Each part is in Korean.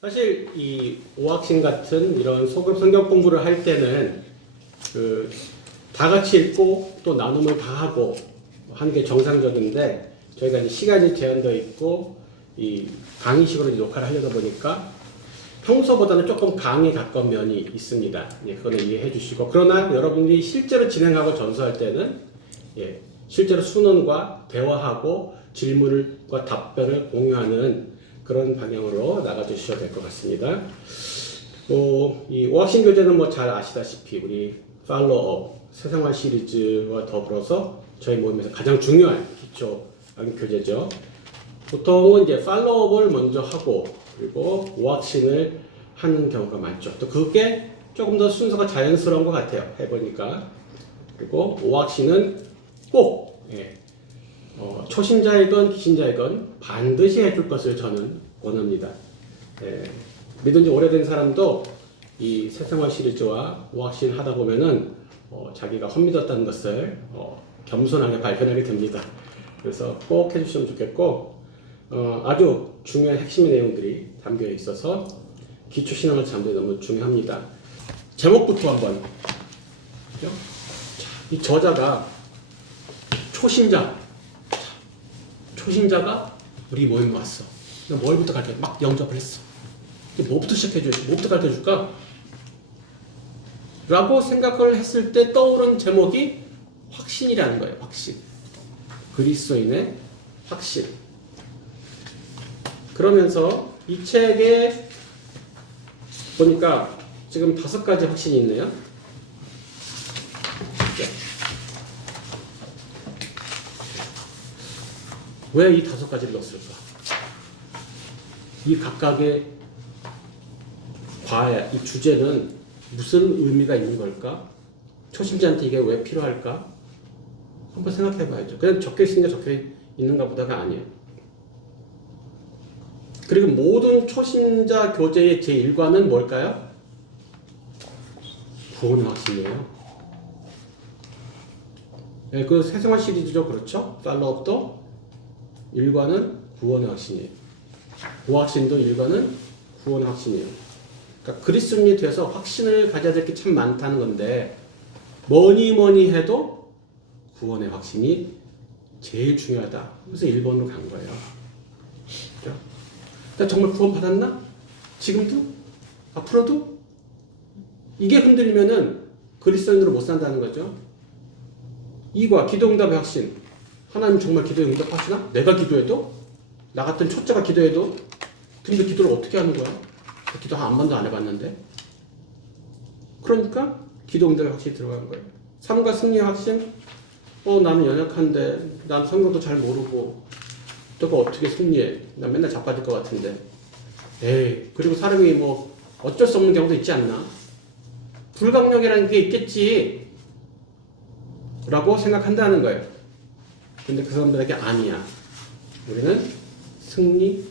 사실 이 오학신 같은 이런 소급 성경 공부를 할 때는 다 같이 읽고 또 나눔을 다 하고 하는 게 정상적인데 저희가 이제 시간이 제한되어 있고 이 강의식으로 녹화를 하려다 보니까 평소보다는 조금 강의에 가까운 면이 있습니다. 예, 그거는 이해해 주시고 그러나 여러분이 실제로 진행하고 전수할 때는 실제로 순원과 대화하고 질문과 답변을 공유하는 그런 방향으로 나가주셔도 될 것 같습니다. 이 오학신 교재는 뭐 잘 아시다시피 우리 팔로업 새생활 시리즈와 더불어서 저희 모임에서 가장 중요한 기초 교재죠. 보통은 이제 팔로업을 먼저 하고 그리고 오학신을 하는 경우가 많죠. 또 그게 조금 더 순서가 자연스러운 것 같아요. 해보니까. 그리고 오학신은 꼭 초신자이건 기신자이건 반드시 해줄 것을 저는 원합니다. 믿은 지 오래된 사람도 이 새생활 시리즈와 오학신 하다 보면은 자기가 헛믿었다는 것을 겸손하게 발견하게 됩니다. 그래서 꼭 해주시면 좋겠고 아주 중요한 핵심의 내용들이 담겨 있어서 기초신앙을 잡는 데 너무 중요합니다. 제목부터 한번 그죠? 이 저자가 초신자가 우리 모임에 왔어. 뭘부터 가르쳐? 막 영접을 했어. 뭐부터 시작해줘야지? 뭐부터 가르쳐줄까? 라고 생각을 했을 때 떠오른 제목이 확신이라는 거예요. 확신. 그리스도인의 확신. 그러면서 이 책에 보니까 지금 5가지 확신이 있네요. 왜 이 5가지를 넣었을까? 이 각각의 과야, 이 주제는 무슨 의미가 있는 걸까? 초심자한테 이게 왜 필요할까? 한번 생각해 봐야죠. 그냥 적혀 있으니까 적혀 있는가 보다가 아니에요. 그리고 모든 초심자 교재의 제1과는 뭘까요? 구원의 확신이에요. 그 새생활 시리즈죠. 그렇죠? 팔로업도 1과는 구원의 확신이에요. 오학신도 1과는 구원의 확신이에요. 그러니까 그리스도인이 돼서 확신을 가져야 될 게 참 많다는 건데 뭐니 해도 구원의 확신이 제일 중요하다. 그래서 1번으로 간 거예요. 그렇죠? 나 정말 구원 받았나? 지금도? 앞으로도? 이게 흔들리면은 그리스도인으로 못 산다는 거죠. 2과 기도응답의 확신. 하나님 정말 기도에 응답하시나? 내가 기도해도? 나 같은 초짜가 기도해도? 근데 기도를 어떻게 하는 거야? 기도 한 번도 안 해봤는데? 그러니까 기도 응답의 확신이 들어간 거예요. 3과 승리의 확신? 나는 연약한데 난 성경도 잘 모르고 저거 어떻게 승리해? 난 맨날 자빠질 것 같은데. 에이, 그리고 사람이 뭐 어쩔 수 없는 경우도 있지 않나? 불가능이라는 게 있겠지 라고 생각한다는 거예요. 근데 그 사람들에게 아니야. 우리는 승리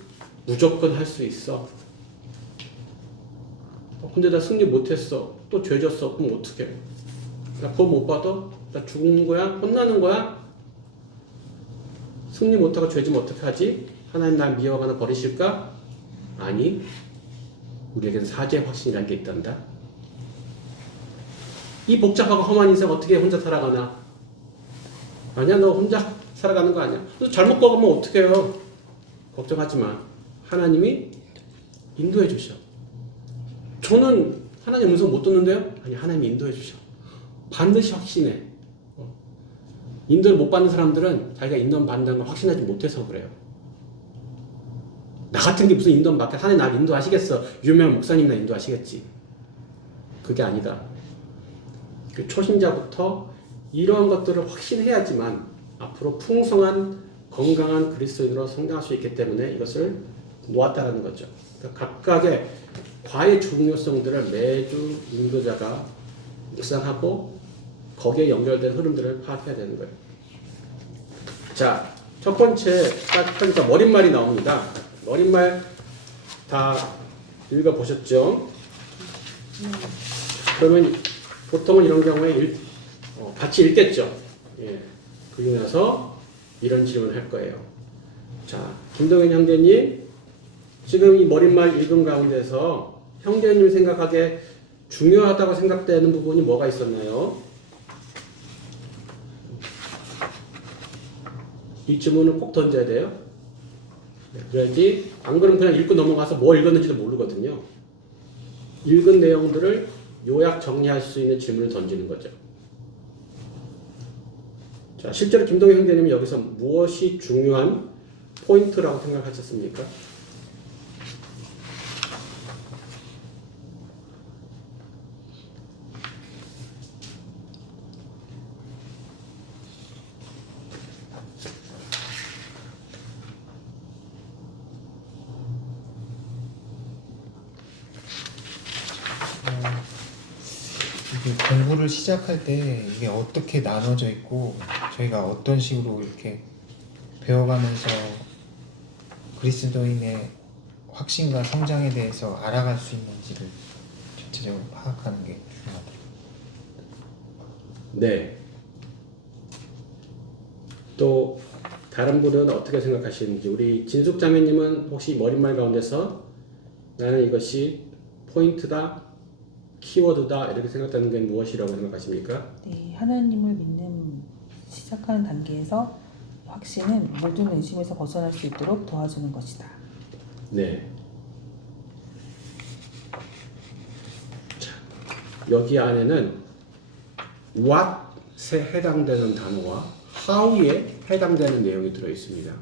무조건 할 수 있어. 근데 나 승리 못했어. 또 죄졌어. 그럼 어떡해? 나 그거 못 받아? 나 죽는 거야? 혼나는 거야? 승리 못하고 죄지면 어떻게 하지? 하나님 날 미워하거나 버리실까? 아니. 우리에게는 사죄의 확신이라는 게 있단다. 이 복잡하고 험한 인생 어떻게 혼자 살아가나? 아니야, 너 혼자 살아가는 거 아니야. 너 잘못 걸으면 어떡해요? 걱정하지 마. 하나님이 인도해 주셔. 저는 하나님 음성 못 듣는데요? 아니, 하나님이 인도해 주셔. 반드시 확신해. 인도를 못 받는 사람들은 자기가 인도를 받는다는 걸 확신하지 못해서 그래요. 나 같은 게 무슨 인도를 받게, 하나님 날 인도하시겠어. 유명한 목사님이나 인도하시겠지. 그게 아니다. 그 초신자부터 이러한 것들을 확신해야지만 앞으로 풍성한 건강한 그리스도인으로 성장할 수 있기 때문에 이것을 모았다라는 거죠. 그러니까 각각의 과의 중요성들을 매주 인도자가 묵상하고 거기에 연결된 흐름들을 파악해야 되는 거예요. 자, 첫 번째 딱 하니까 머릿말이 나옵니다. 머릿말 다 읽어보셨죠? 그러면 보통은 이런 경우에 같이 읽겠죠. 그리고 나서 이런 질문을 할 거예요. 자, 김동현 형제님 지금 이 머릿말 읽은 가운데서 형제님 생각하기에 중요하다고 생각되는 부분이 뭐가 있었나요? 이 질문을 꼭 던져야 돼요. 그래야지 안 그러면 그냥 읽고 넘어가서 뭐 읽었는지도 모르거든요. 읽은 내용들을 요약 정리할 수 있는 질문을 던지는 거죠. 자, 실제로 김동현 형제님은 여기서 무엇이 중요한 포인트라고 생각하셨습니까? 이게 공부를 시작할 때 이게 어떻게 나눠져 있고 저희가 어떤 식으로 이렇게 배워가면서 그리스도인의 확신과 성장에 대해서 알아갈 수 있는지를 전체적으로 파악하는 게 중요하다. 네. 또 다른 분은 어떻게 생각하시는지 우리 진숙 자매님은 혹시 머릿말 가운데서 나는 이것이 포인트다, 키워드다 이렇게 생각하는 게 무엇이라고 생각하십니까? 네, 하나님을 믿는 시작하는 단계에서 확신은 모든 의심에서 벗어날 수 있도록 도와주는 것이다. 네. 자, 여기 안에는 what에 해당되는 단어와 how에 해당되는 내용이 들어 있습니다.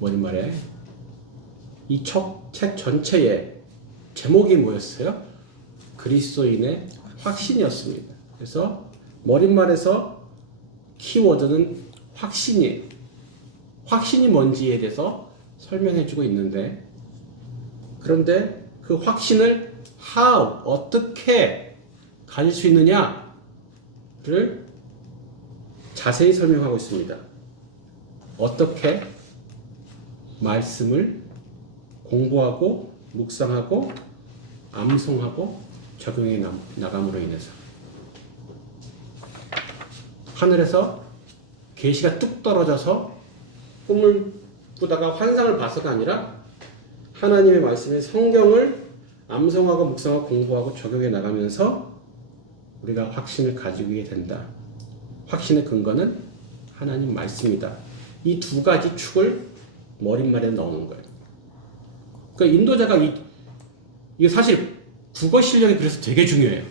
머릿말에 이 책 전체의 제목이 뭐였어요? 그리스도인의 확신이었습니다. 그래서 머릿말에서 키워드는 확신이, 확신이 뭔지에 대해서 설명해주고 있는데, 그런데 그 확신을 how, 어떻게 가질 수 있느냐를 자세히 설명하고 있습니다. 어떻게 말씀을 공부하고 묵상하고 암송하고 적용해 나감으로 인해서 하늘에서 계시가 뚝 떨어져서 꿈을 꾸다가 환상을 봐서가 아니라 하나님의 말씀의 성경을 암송하고 묵상하고 공부하고 적용해 나가면서 우리가 확신을 가지게 된다. 확신의 근거는 하나님 말씀이다. 이 두 가지 축을 머릿말에 넣는 거예요. 그러니까 인도자가 이게 사실 국어 실력이 그래서 되게 중요해요.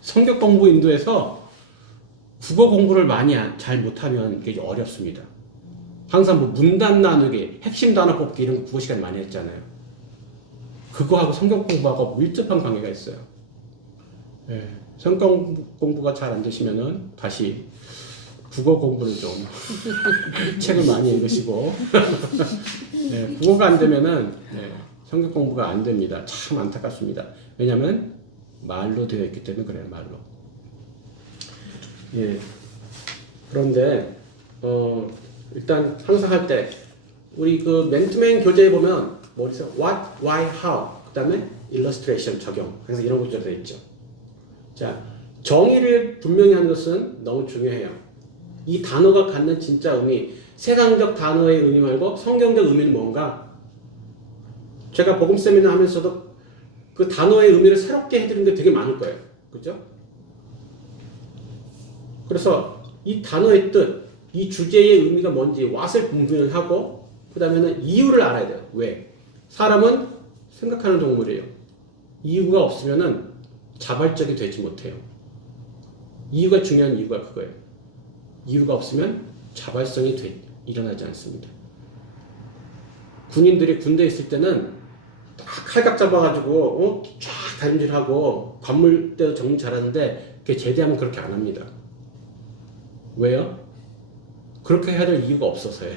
성경 공부 인도에서 국어 공부를 많이 잘 못하면 이게 어렵습니다. 항상 뭐 문단 나누기, 핵심 단어 뽑기 이런 국어 시간 많이 했잖아요. 그거하고 성경 공부하고 밀접한 관계가 있어요. 예, 성경 공부가 잘 안 되시면은 다시 국어 공부를 좀 책을 많이 읽으시고 네, 국어가 안 되면은 성경 공부가 안 됩니다. 참 안타깝습니다. 왜냐하면 말로 되어 있기 때문에 그래요. 말로. 예. 그런데 일단 항상 할 때 우리 그 맨투맨 교재에 보면 머리에서 what, why, how 그다음에 illustration 적용. 그래서 이런 것도 되어 있죠. 자, 정의를 분명히 하는 것은 너무 중요해요. 이 단어가 갖는 진짜 의미, 세상적 단어의 의미 말고 성경적 의미는 뭔가? 제가 복음 세미나 하면서도 그 단어의 의미를 새롭게 해드리는 게 되게 많을 거예요. 그죠? 그래서 이 단어의 뜻, 이 주제의 의미가 뭔지 what을 분별을 하고 그 다음에는 이유를 알아야 돼요. 왜? 사람은 생각하는 동물이에요. 이유가 없으면은 자발적이 되지 못해요. 이유가 중요한 이유가 그거예요. 이유가 없으면 자발성이 일어나지 않습니다. 군인들이 군대에 있을 때는 딱 칼각 잡아가지고 쫙 다림질하고 관물대도 정리 잘하는데 그게 제대하면 그렇게 안 합니다. 왜요? 그렇게 해야 될 이유가 없어서요.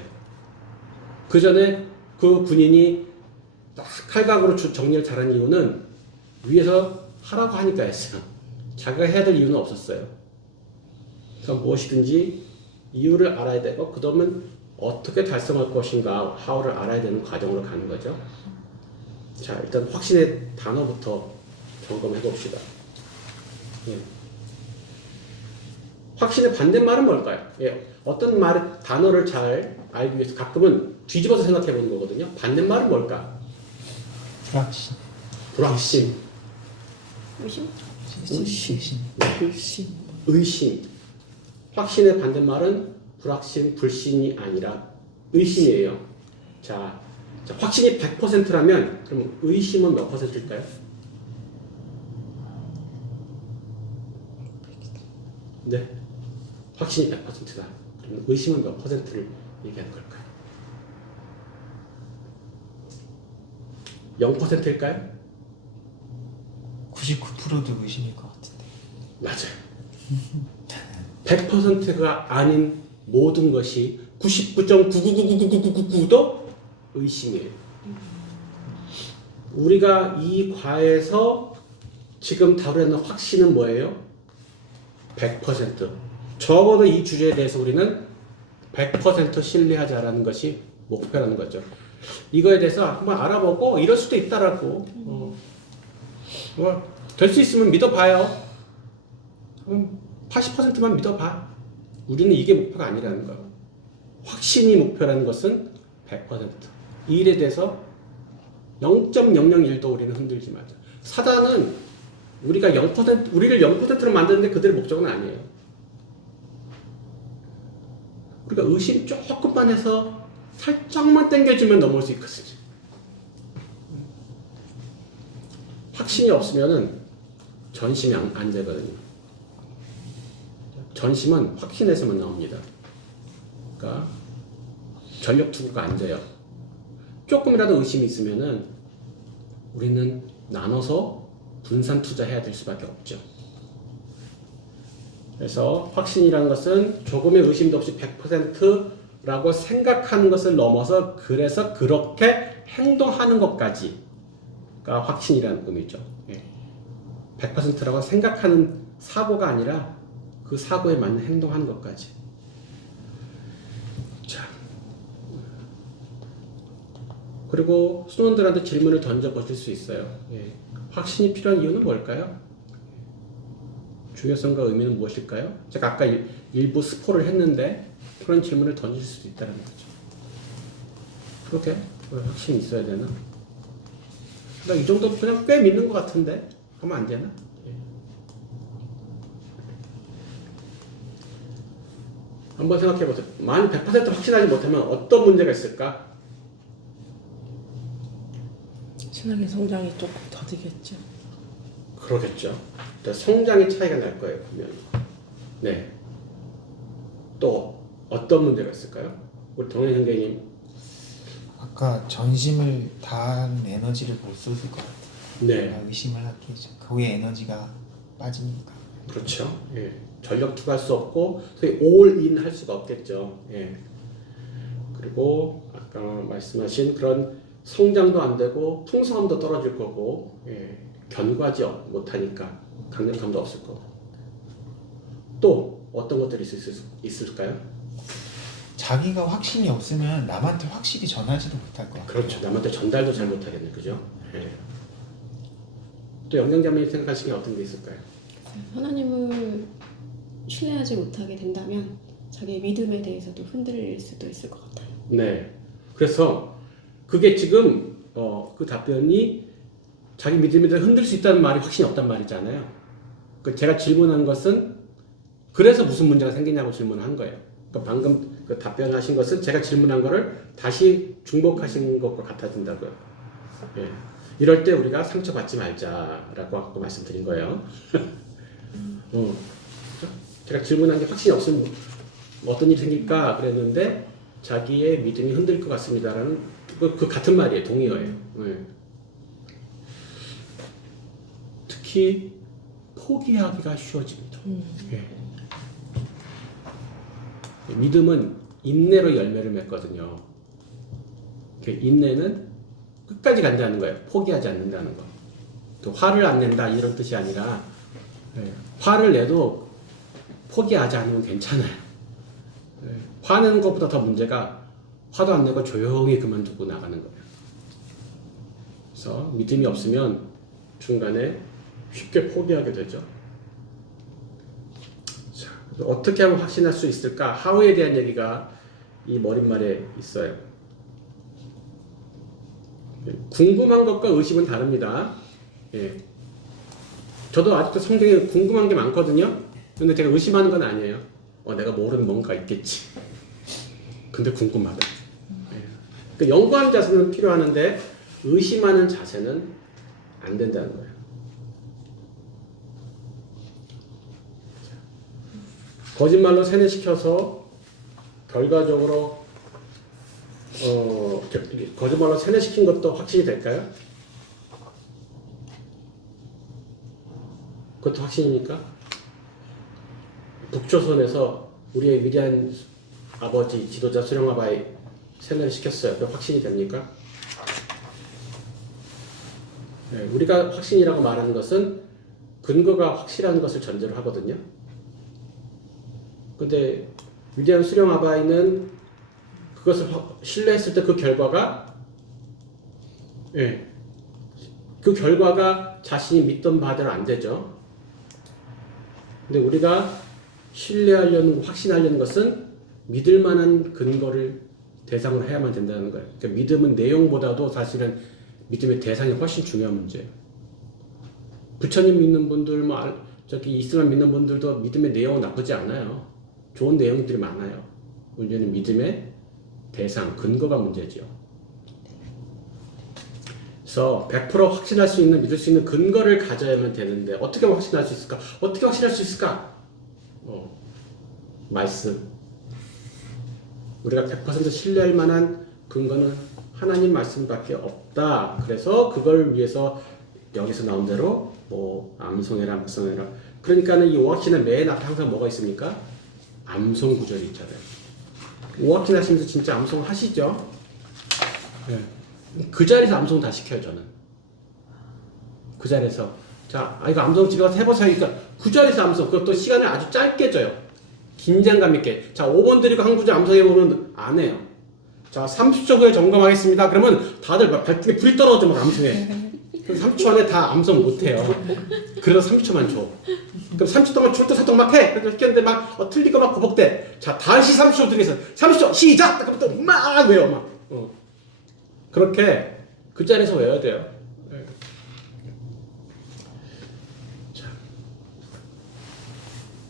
그 전에 그 군인이 딱 칼각으로 정리를 잘한 이유는 위에서 하라고 하니까 했어요. 자기가 해야 될 이유는 없었어요. 그래서 무엇이든지 이유를 알아야 되고 그 다음은 어떻게 달성할 것인가 how를 알아야 되는 과정으로 가는 거죠. 자, 일단 확신의 단어부터 점검해 봅시다. 예. 확신의 반대말은 뭘까요? 예. 어떤 단어를 잘 알기 위해서 가끔은 뒤집어서 생각해 보는 거거든요. 반대말은 뭘까? 불확신. 불확신, 의심? 의심. 확신의 반대말은 불확신, 불신이 아니라 의심이에요. 자, 확신이 100%라면 그럼 의심은 몇 %일까요? 네, 확신이 100%다. 그러면 의심은 몇 %를 얘기하는 걸까요? 0%일까요? 99%도 의심일 것 같은데. 맞아요. 100%가 아닌 모든 것이 99.999999999도 의심이에요. 우리가 이 과에서 지금 다루는 확신은 뭐예요? 100%. 적어도 이 주제에 대해서 우리는 100% 신뢰하자라는 것이 목표라는 거죠. 이거에 대해서 한번 알아보고 이럴 수도 있다라고. 될 수 있으면 믿어봐요. 80%만 믿어봐. 우리는 이게 목표가 아니라는 거예요. 확신이 목표라는 것은 100%. 이 일에 대해서 0.001도 우리는 흔들지 말자. 사단은 우리가 0%, 우리를 0%로 만드는데 그들의 목적은 아니에요. 우리가 의심 조금만 해서 살짝만 당겨주면 넘어올 수 있거든요. 확신이 없으면은 전심이 안 되거든요. 전심은 확신에서만 나옵니다. 그러니까 전력 투구가 안 돼요. 조금이라도 의심이 있으면은 우리는 나눠서 분산 투자해야 될 수밖에 없죠. 그래서 확신이라는 것은 조금의 의심도 없이 100%라고 생각하는 것을 넘어서 그래서 그렇게 행동하는 것까지가 확신이라는 의미죠. 100%라고 생각하는 사고가 아니라 그 사고에 맞는 행동하는 것까지. 자, 그리고 수능들한테 질문을 던져보실 수 있어요. 확신이 필요한 이유는 뭘까요? 중요성과 의미는 무엇일까요? 제가 아까 일부 스포를 했는데 그런 질문을 던질 수도 있다는 거죠. 그렇게 확신이 있어야 되나? 나 이 정도 그냥 꽤 믿는 것 같은데 하면 안 되나? 한번 생각해 보세요. 만약 100% 확신하지 못하면 어떤 문제가 있을까? 신앙의 성장이 조금 더디겠죠. 그러겠죠. 성장의 차이가 날 거예요, 분명히. 네. 또 어떤 문제가 있을까요? 우리 동현 형제님. 아까 전심을 다한 에너지를 못 쏟을 것 같아요. 네. 의심을 하기에 거기에 에너지가 빠지니까. 그렇죠. 전력 투구할 수 없고 소위 올인 할 수가 없겠죠. 그리고 아까 말씀하신 그런 성장도 안 되고 풍성함도 떨어질 거고 견고하지 못하니까 강력함도 없을 거고. 또 어떤 것들이 있을까요? 자기가 확신이 없으면 남한테 확실히 전하지도 못할 것 같아요. 그렇죠. 남한테 전달도 잘 못하겠네, 그죠? 또 영경자매님 생각하시기에 어떤 게 있을까요? 하나님을 신뢰하지 못하게 된다면 자기의 믿음에 대해서도 흔들릴 수도 있을 것 같아요. 네. 그래서 그게 지금 그 답변이 자기 믿음에 대해 흔들 수 있다는 말이 확신이 없단 말이잖아요. 제가 질문한 것은 그래서 무슨 문제가 생기냐고 질문한 거예요. 방금 그 답변하신 것은 제가 질문한 거를 다시 중복하신 것과 같아진다고요. 이럴 때 우리가 상처받지 말자라고 아까 말씀드린 거예요. 제가 질문한 게 확신이 없으면 어떤 일이 생길까 그랬는데 자기의 믿음이 흔들릴 것 같습니다라는 그 같은 말이에요. 동의어예요. 특히 포기하기가 쉬워집니다. 믿음은 인내로 열매를 맺거든요. 인내는 끝까지 간다는 거예요. 포기하지 않는다는 거. 화를 안 낸다 이런 뜻이 아니라 화를 내도 포기하지 않으면 괜찮아요. 화내는 것보다 더 문제가 화도 안 내고 조용히 그만두고 나가는 거예요. 그래서 믿음이 없으면 중간에 쉽게 포기하게 되죠. 자, 어떻게 하면 확신할 수 있을까? 하우에 대한 얘기가 이 머릿말에 있어요. 궁금한 것과 의심은 다릅니다. 예. 저도 아직도 성경에 궁금한 게 많거든요. 근데 제가 의심하는 건 아니에요. 내가 모르는 뭔가 있겠지. 근데 궁금하다. 예. 그 연구하는 자세는 필요하는데 의심하는 자세는 안 된다는 거예요. 거짓말로 세뇌시켜서 결과적으로 거짓말로 세뇌시킨 것도 확신이 될까요? 그것도 확신입니까? 북조선에서 우리의 위대한 아버지 지도자 수령아바이 세뇌를 시켰어요. 그 확신이 됩니까? 네, 우리가 확신이라고 말하는 것은 근거가 확실한 것을 전제로 하거든요. 근데 위대한 수령아바이는 그것을 신뢰했을 때 그 결과가 그 결과가 자신이 믿던 바대로 안 되죠. 근데 우리가 신뢰하려는 확신하려는 것은 믿을 만한 근거를 대상으로 해야만 된다는 거예요. 그러니까 믿음은 내용보다도 사실은 믿음의 대상이 훨씬 중요한 문제예요. 부처님 믿는 분들, 저기 이슬람 믿는 분들도 믿음의 내용은 나쁘지 않아요. 좋은 내용들이 많아요. 문제는 믿음의 대상, 근거가 문제죠. 그래서 100% 확신할 수 있는, 믿을 수 있는 근거를 가져야만 되는데 어떻게 확신할 수 있을까? 어떻게 확신할 수 있을까? 말씀. 우리가 100% 신뢰할 만한 근거는 하나님 말씀밖에 없다. 그래서 그걸 위해서 여기서 나온 대로 암송해라, 묵상해라. 그러니까는 이 오확신의 맨 앞에 항상 뭐가 있습니까? 암송 구절이 있잖아요. 오확신 하시면서 진짜 암송 하시죠? 네. 그 자리에서 암송 다 시켜요, 저는. 그 자리에서. 자, 이거 암송 집에 가서 해보세요. 그러니까 그 자리에서 암송. 그것도 시간을 아주 짧게 줘요. 긴장감 있게. 자, 5번 드리고 한 구절 암송해보면 안 해요. 자, 30초 후에 점검하겠습니다. 그러면 다들 막 발등에 불이 떨어져 막 암송해. 그래서 30초 안에 다 암송 못해요. 그래서 30초만 줘. 그럼 30초 동안 출두사동 막 해. 그래서 시켰는데 막 틀리고 막 구복돼. 자, 다시 30초 드리겠어. 30초 시작! 그럼 또 막 외워 막. 그렇게 그 자리에서 외워야 돼요. 자,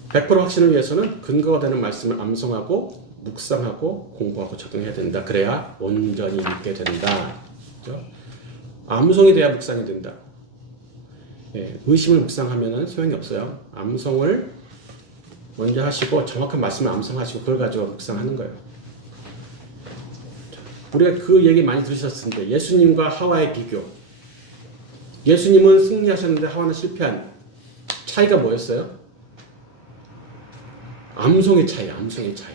100% 확신을 위해서는 근거가 되는 말씀을 암송하고 묵상하고 공부하고 적용해야 된다. 그래야 온전히 믿게 된다. 그렇죠? 암송이 돼야 묵상이 된다. 의심을 묵상하면 소용이 없어요. 암송을 먼저 하시고 정확한 말씀을 암송하시고 그걸 가지고 묵상하는 거예요. 우리가 그 얘기 많이 들으셨을 텐데 예수님과 하와의 비교. 예수님은 승리하셨는데 하와는 실패한 차이가 뭐였어요? 암송의 차이, 암송의 차이.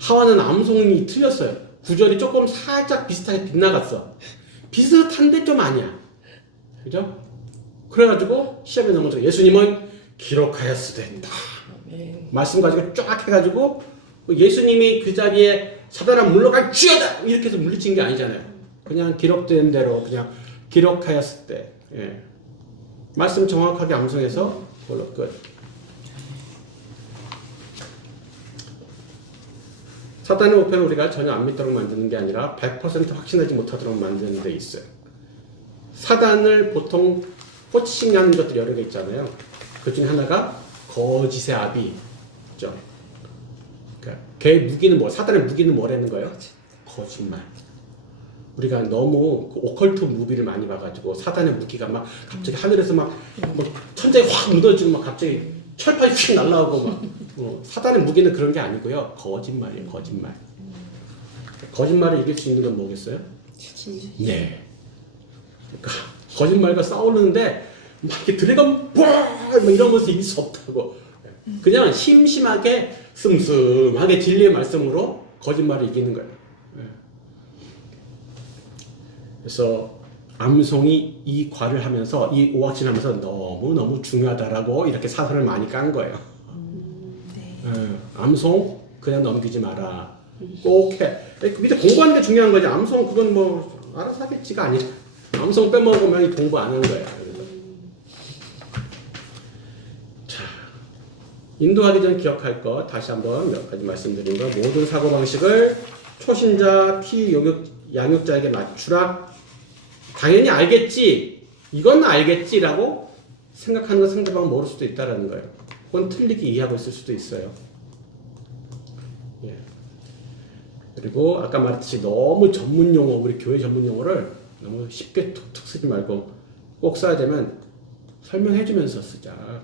하와는 암송이 틀렸어요. 구절이 조금 살짝 비슷하게 빗나갔어. 비슷한데 좀 아니야. 그죠? 그래가지고 시험에 넘어져. 예수님은 기록하였으되 다 말씀 가지고 쫙 해가지고 예수님이 그 자리에 사단아 물러갈 쥐어다 이렇게 해서 물리친 게 아니잖아요. 그냥 기록된 대로 그냥 기록하였을 때 말씀 정확하게 암송해서 그걸로 끝. 사단의 목표는 우리가 전혀 안 믿도록 만드는 게 아니라 100% 확신하지 못하도록 만드는 데 있어요. 사단을 보통 호칭하는 것들이 여러 개 있잖아요. 그 중에 하나가 거짓의 아비죠. 그러니까 걔의 무기는 사단의 무기는 뭐라는 거예요? 거짓말. 우리가 너무 그 오컬트 무비를 많이 봐가지고 사단의 무기가 막 갑자기 하늘에서 막 천장이 확 무너지고 막 갑자기 철판이 휙 날라오고 막 사단의 무기는 그런 게 아니고요. 거짓말이에요. 거짓말. 거짓말을 이길 수 있는 건 뭐겠어요? 네. 그러니까 거짓말과 싸우는데 막 이렇게 드래곤 막 이러면서 이길 수 없다고. 그냥 심심하게 슴슴하게 진리의 말씀으로 거짓말을 이기는 거예요. 그래서 암송이 이 과를 하면서 이 오확신 하면서 너무너무 중요하다라고 이렇게 사설을 많이 깐 거예요. 암송 그냥 넘기지 마라. 꼭 해. 그 밑에 공부하는 게 중요한 거지. 암송 그건 알아서 하겠지가 아니야. 암송 빼먹으면 공부 안 하는 거야. 자, 인도하기 전 기억할 것 다시 한번 몇 가지 말씀드린 거. 모든 사고방식을 초신자 T 양육자에게 맞추라. 당연히 알겠지. 이건 알겠지라고 생각하는 건 상대방은 모를 수도 있다라는 거예요. 그건 틀리게 이해하고 있을 수도 있어요. 예. 그리고 아까 말했듯이 너무 전문 용어, 우리 교회 전문 용어를 너무 쉽게 툭툭 쓰지 말고 꼭 써야 되면 설명해 주면서 쓰자.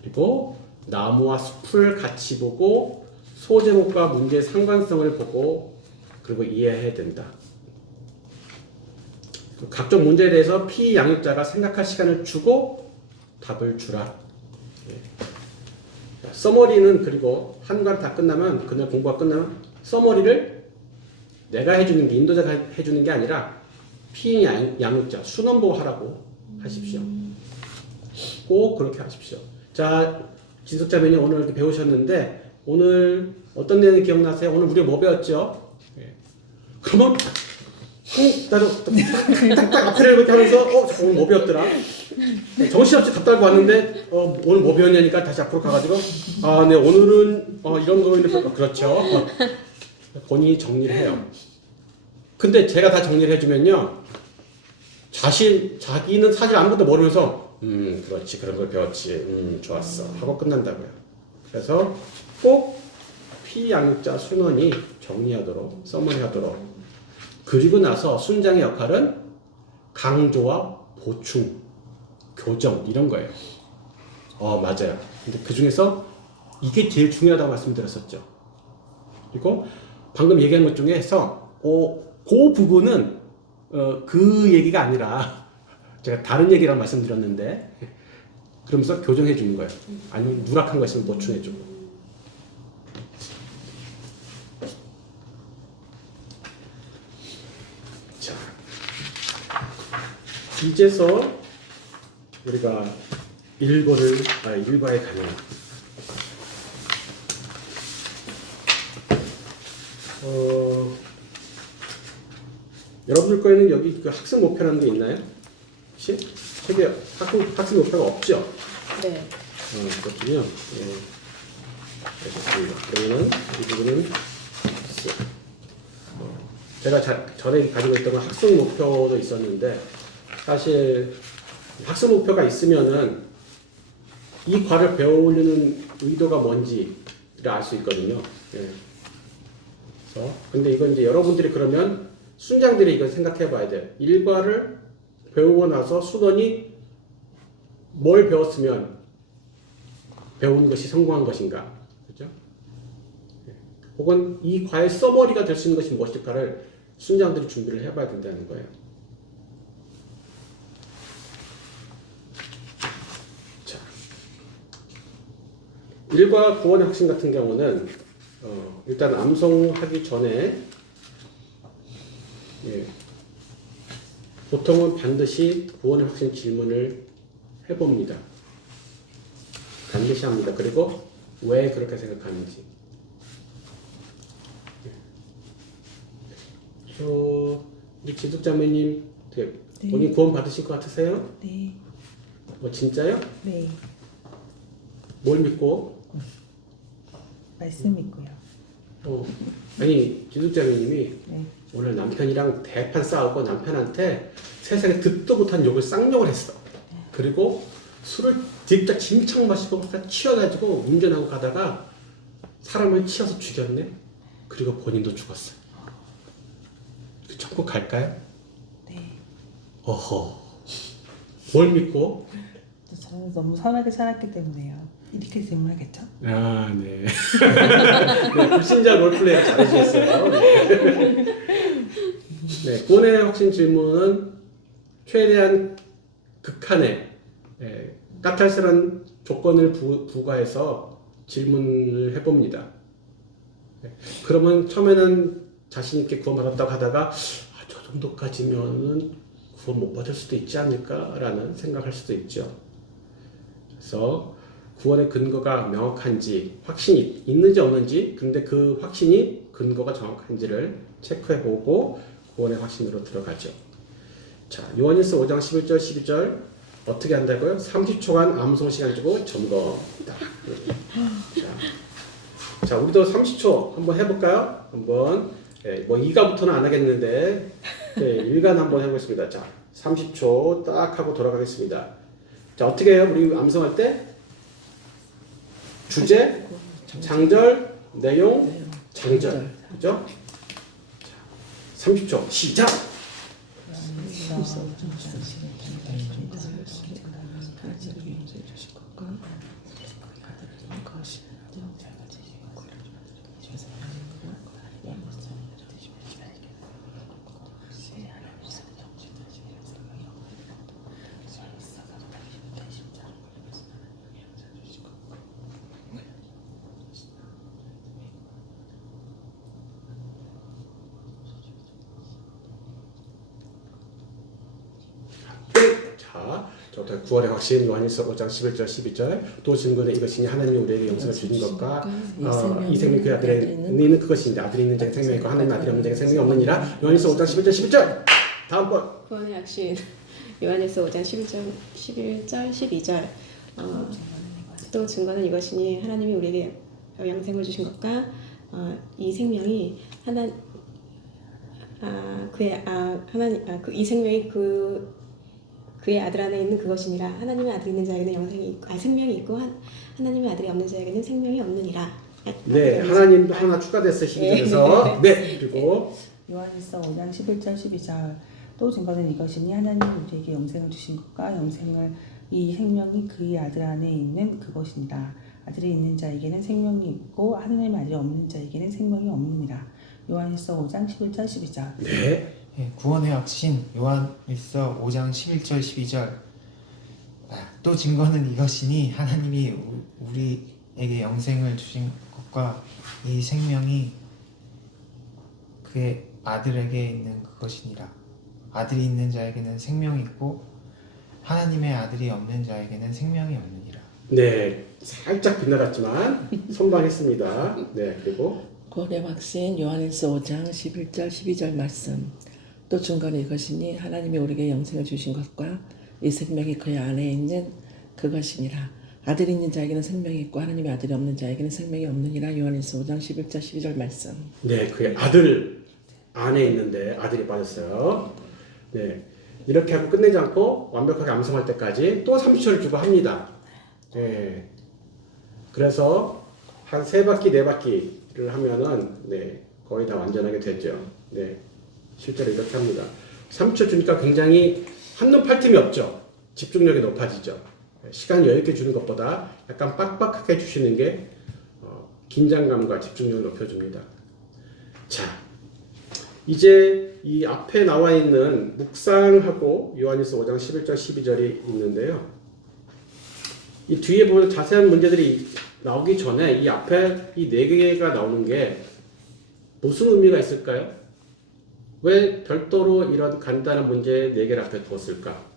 그리고 나무와 숲을 같이 보고 소제목과 문제의 상관성을 보고 그리고 이해해야 된다. 각종 문제에 대해서 피양육자가 생각할 시간을 주고 답을 주라. 예. 서머리는 그리고 한 관 다 끝나면 그날 공부가 끝나면 서머리를 내가 해주는 게 인도자가 해주는 게 아니라 피양육자 순원보 하라고 하십시오. 꼭 그렇게 하십시오. 자, 진숙자매님 오늘 이렇게 배우셨는데 오늘 어떤 내용이 기억나세요? 오늘 우리가 뭐 배웠죠? 예. 그러면 꼭 나도 딱딱 앞을 이렇게 하면서 오늘 뭐 배웠더라? 정신없이 답 달고 왔는데 오늘 뭐 배웠냐니까 다시 앞으로 가가지고 네 오늘은 이런 거인데 그렇죠. 본인이 정리를 해요. 근데 제가 다 정리를 해주면요 자기는 사실 아무것도 모르면서 그렇지 그런 걸 배웠지 좋았어 하고 끝난다고요. 그래서 꼭 피양육자 순원이 정리하도록 서머리하도록. 그리고 나서 순장의 역할은 강조와 보충, 교정 이런 거예요. 맞아요. 근데 그 중에서 이게 제일 중요하다고 말씀드렸었죠. 그리고 방금 얘기한 것 중에서 그 부분은 그 얘기가 아니라 제가 다른 얘기라고 말씀드렸는데 그러면서 교정해 주는 거예요. 아니면 누락한 거 있으면 보충해 주고. 자, 이제서 우리가 일과에 가면 여러분들 거에는 여기 그 학습 목표라는 게 있나요? 혹시? 책에 학습 목표가 없죠? 네. 그렇군요. 예. 알겠습니다. 그러면은 이 부분은 제가 전에 가지고 있던 건 학습 목표도 있었는데 사실 학습 목표가 있으면은 이 과를 배우려는 의도가 뭔지를 알 수 있거든요. 예. 그래서 근데 이건 이제 여러분들이 그러면 순장들이 이걸 생각해 봐야 돼요. 일과를 배우고 나서 수건이 뭘 배웠으면 배운 것이 성공한 것인가. 그죠? 혹은 이 과의 서머리가 될 수 있는 것이 무엇일까를 순장들이 준비를 해 봐야 된다는 거예요. 자, 일과 구원의 확신 같은 경우는 일단 암송하기 전에 보통은 반드시 구원의 확신 질문을 해봅니다. 반드시 합니다. 그리고 왜 그렇게 생각하는지. 우리 지숙자매님 본인 구원 받으실 것 같으세요? 네. 진짜요? 네. 뭘 믿고? 말씀 믿고요. 아니 지숙자매님이 네. 오늘 남편이랑 대판 싸우고 남편한테 세상에 듣도 못한 욕을 쌍욕을 했어. 그리고 술을 진짜 진창 마시고 치여가지고 운전하고 가다가 사람을 치여서 죽였네. 그리고 본인도 죽었어. 천국 갈까요? 네. 어허. 뭘 믿고? 저는 너무 선하게 살았기 때문에요. 이렇게 질문하겠죠? 네. 네, 불신자 롤플레이 잘하시겠어요. 네, 구원의 확신 질문은 최대한 극한의 까탈스러운 조건을 부과해서 질문을 해봅니다. 그러면 처음에는 자신 있게 구원받았다고 하다가 저 정도까지면은 구원 못 받을 수도 있지 않을까라는 생각할 수도 있죠. 그래서 구원의 근거가 명확한지 확신이 있는지 없는지 근데 그 확신이 근거가 정확한지를 체크해보고 구원의 확신으로 들어가죠. 자, 요한일서 5장 11절 12절 어떻게 한다고요? 30초간 암송 시간 주고 점검. 자, 우리도 30초 한번 해볼까요? 한번 뭐 2가부터는 안 하겠는데 1간 한번 해보겠습니다. 자, 30초 딱 하고 돌아가겠습니다. 자, 어떻게 해요? 우리 암송할 때 주제, 장절, 내용, 장절, 그죠? 30초 시작. 자, 저부터 9월의 확신 요한일서 5장 11절 12절 또 증거는 이것이니 하나님이 우리에게 영생을 주신 것과 이 생명이 그 아들에 있는 그것인데 아들이 있는 자에게 생명이 있고 하나님 아들이 없는 자에게 생명이 없느니라. 요한일서 5장 11절 11절 다음 번. 구원의 확신 요한일서 5장 11절 12절 또 증거는 이것이니 하나님이 우리에게 영생을 주신 것과 이 생명이 이 생명이 그의 아들 안에 있는 그것이니라. 하나님의 아들이 있는 자에게는 영생이 있고 생명이 있고 하나님의 아들이 없는 자에게는 생명이 없느니라. 네, 하나님도 하나 추가됐어요. 12절에서. 네, 그리고 요한일서 5장 11절 12절 또 증거는 이것이니 하나님이 우리에게 영생을 주신 것과 이 생명이 그의 아들 안에 있는 그것이니라. 아들이 있는 자에게는 생명이 있고 하나님의 아들이 없는 자에게는 생명이 없느니라. 요한일서 5장 11절 12절. 네. 예, 구원의 확신 요한일서 5장 11절 12절 또 증거는 이것이니 하나님이 우리에게 영생을 주신 것과 이 생명이 그의 아들에게 있는 그것이니라. 아들이 있는 자에게는 생명이 있고 하나님의 아들이 없는 자에게는 생명이 없느니라. 네, 살짝 빗나갔지만 선방했습니다. 네, 그리고 구원의 확신 요한일서 5장 11절 12절 말씀 또 증거는 이것이니 하나님이 우리에게 영생을 주신 것과 이 생명이 그의 안에 있는 그것이니라. 아들이 있는 자에게는 생명이 있고 하나님의 아들이 없는 자에게는 생명이 없느니라. 요한일서 5장 11절 12절 말씀. 네, 그의 아들 안에 있는데 아들이 빠졌어요. 네, 이렇게 하고 끝내지 않고 완벽하게 암송할 때까지 또 30초를 주고 합니다. 네, 그래서 한 3바퀴 4바퀴를 하면은 네, 거의 다 완전하게 됐죠. 네, 실제로 이렇게 합니다. 3초 주니까 굉장히 한눈 팔 틈이 없죠. 집중력이 높아지죠. 시간 여유 있게 주는 것보다 약간 빡빡하게 주시는 게 긴장감과 집중력을 높여줍니다. 자, 이제 이 앞에 나와 있는 묵상하고 요한일서 5장 11절 12절이 있는데요. 이 뒤에 보면 자세한 문제들이 나오기 전에 이 앞에 이 4개가 나오는 게 무슨 의미가 있을까요? 왜 별도로 이런 간단한 문제 4개를 앞에 두었을까?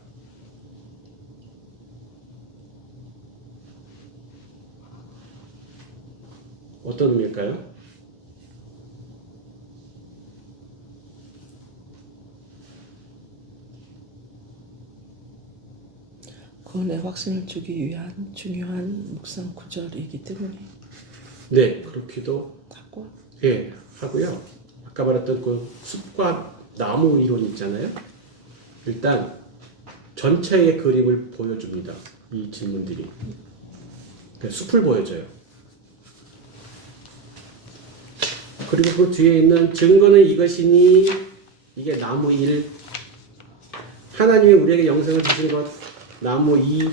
어떤 의미일까요? 구원의 확신을 주기 위한 중요한 묵상 구절이기 때문에 네, 그렇기도 하고 예, 하고요. 아까 말했던 그 숲과 나무 이론 있잖아요. 일단 전체의 그림을 보여줍니다. 이 질문들이. 숲을 보여줘요. 그리고 그 뒤에 있는 증거는 이것이니 이게 나무 1, 하나님이 우리에게 영생을 주신 것 나무 2,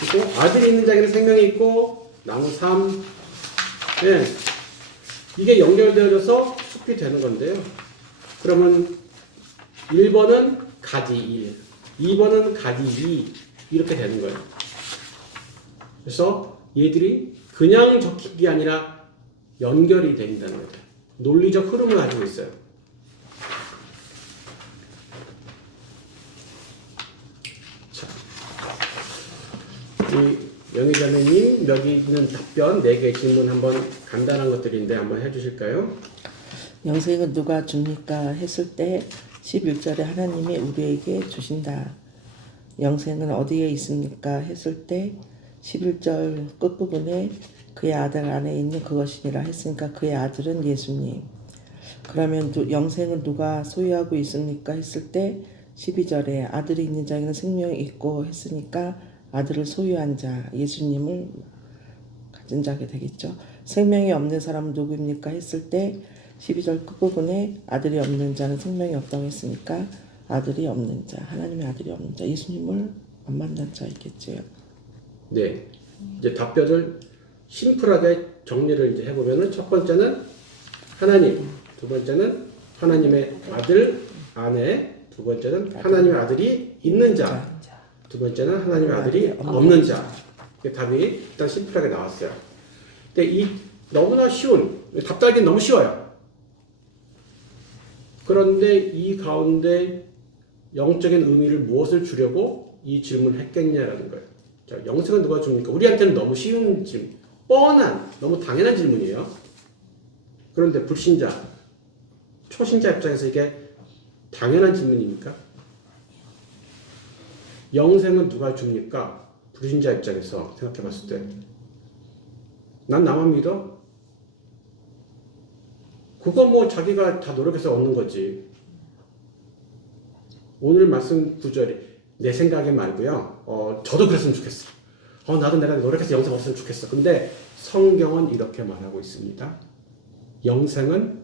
그리고 아들이 있는 자에게는 생명이 있고 나무 3, 네. 이게 연결되어져서 숲이 되는 건데요. 그러면 1번은 가지 1, 2번은 가지 2 이렇게 되는 거예요. 그래서 얘들이 그냥 적힌 게 아니라 연결이 된다는 거예요. 논리적 흐름을 가지고 있어요. 자, 이 영희자매님 여기 있는 답변 4개 질문 한번 간단한 것들인데 한번 해주실까요? 영생은 누가 줍니까 했을 때 11절에 하나님이 우리에게 주신다. 영생은 어디에 있습니까 했을 때 11절 끝부분에 그의 아들 안에 있는 그것이니라 했으니까 그의 아들은 예수님. 그러면 영생을 누가 소유하고 있습니까? 했을 때 12절에 아들이 있는 자에게는 생명이 있고 했으니까 아들을 소유한 자, 예수님을 가진 자게 되겠죠. 생명이 없는 사람은 누구입니까? 했을 때 12절 끝부분에 아들이 없는 자는 생명이 없다고 했으니까 아들이 없는 자, 하나님의 아들이 없는 자, 예수님을 안 만난 자이겠지요. 네. 이제 답변을 심플하게 정리를 이제 해보면은 첫 번째는 하나님, 두 번째는 하나님의 아들 안에, 두 번째는 하나님의 아들이 있는 자, 두 번째는 하나님의 아들이 없는 자. 이게 답이 일단 심플하게 나왔어요. 근데 이 너무나 쉬운, 답답하기는 너무 쉬워요. 그런데 이 가운데 영적인 의미를 무엇을 주려고 이 질문을 했겠냐라는 거예요. 자, 영생은 누가 줍니까? 우리한테는 너무 쉬운 질문, 뻔한, 너무 당연한 질문이에요. 그런데 불신자, 초신자 입장에서 이게 당연한 질문입니까? 영생은 누가 줍니까? 불신자 입장에서 생각해 봤을 때. 난 나만 믿어? 그건 뭐 자기가 다 노력해서 얻는 거지. 오늘 말씀 구절이 내 생각에 말고요. 저도 그랬으면 좋겠어. 나도 내가 노력해서 영생 얻었으면 좋겠어. 근데 성경은 이렇게 말하고 있습니다. 영생은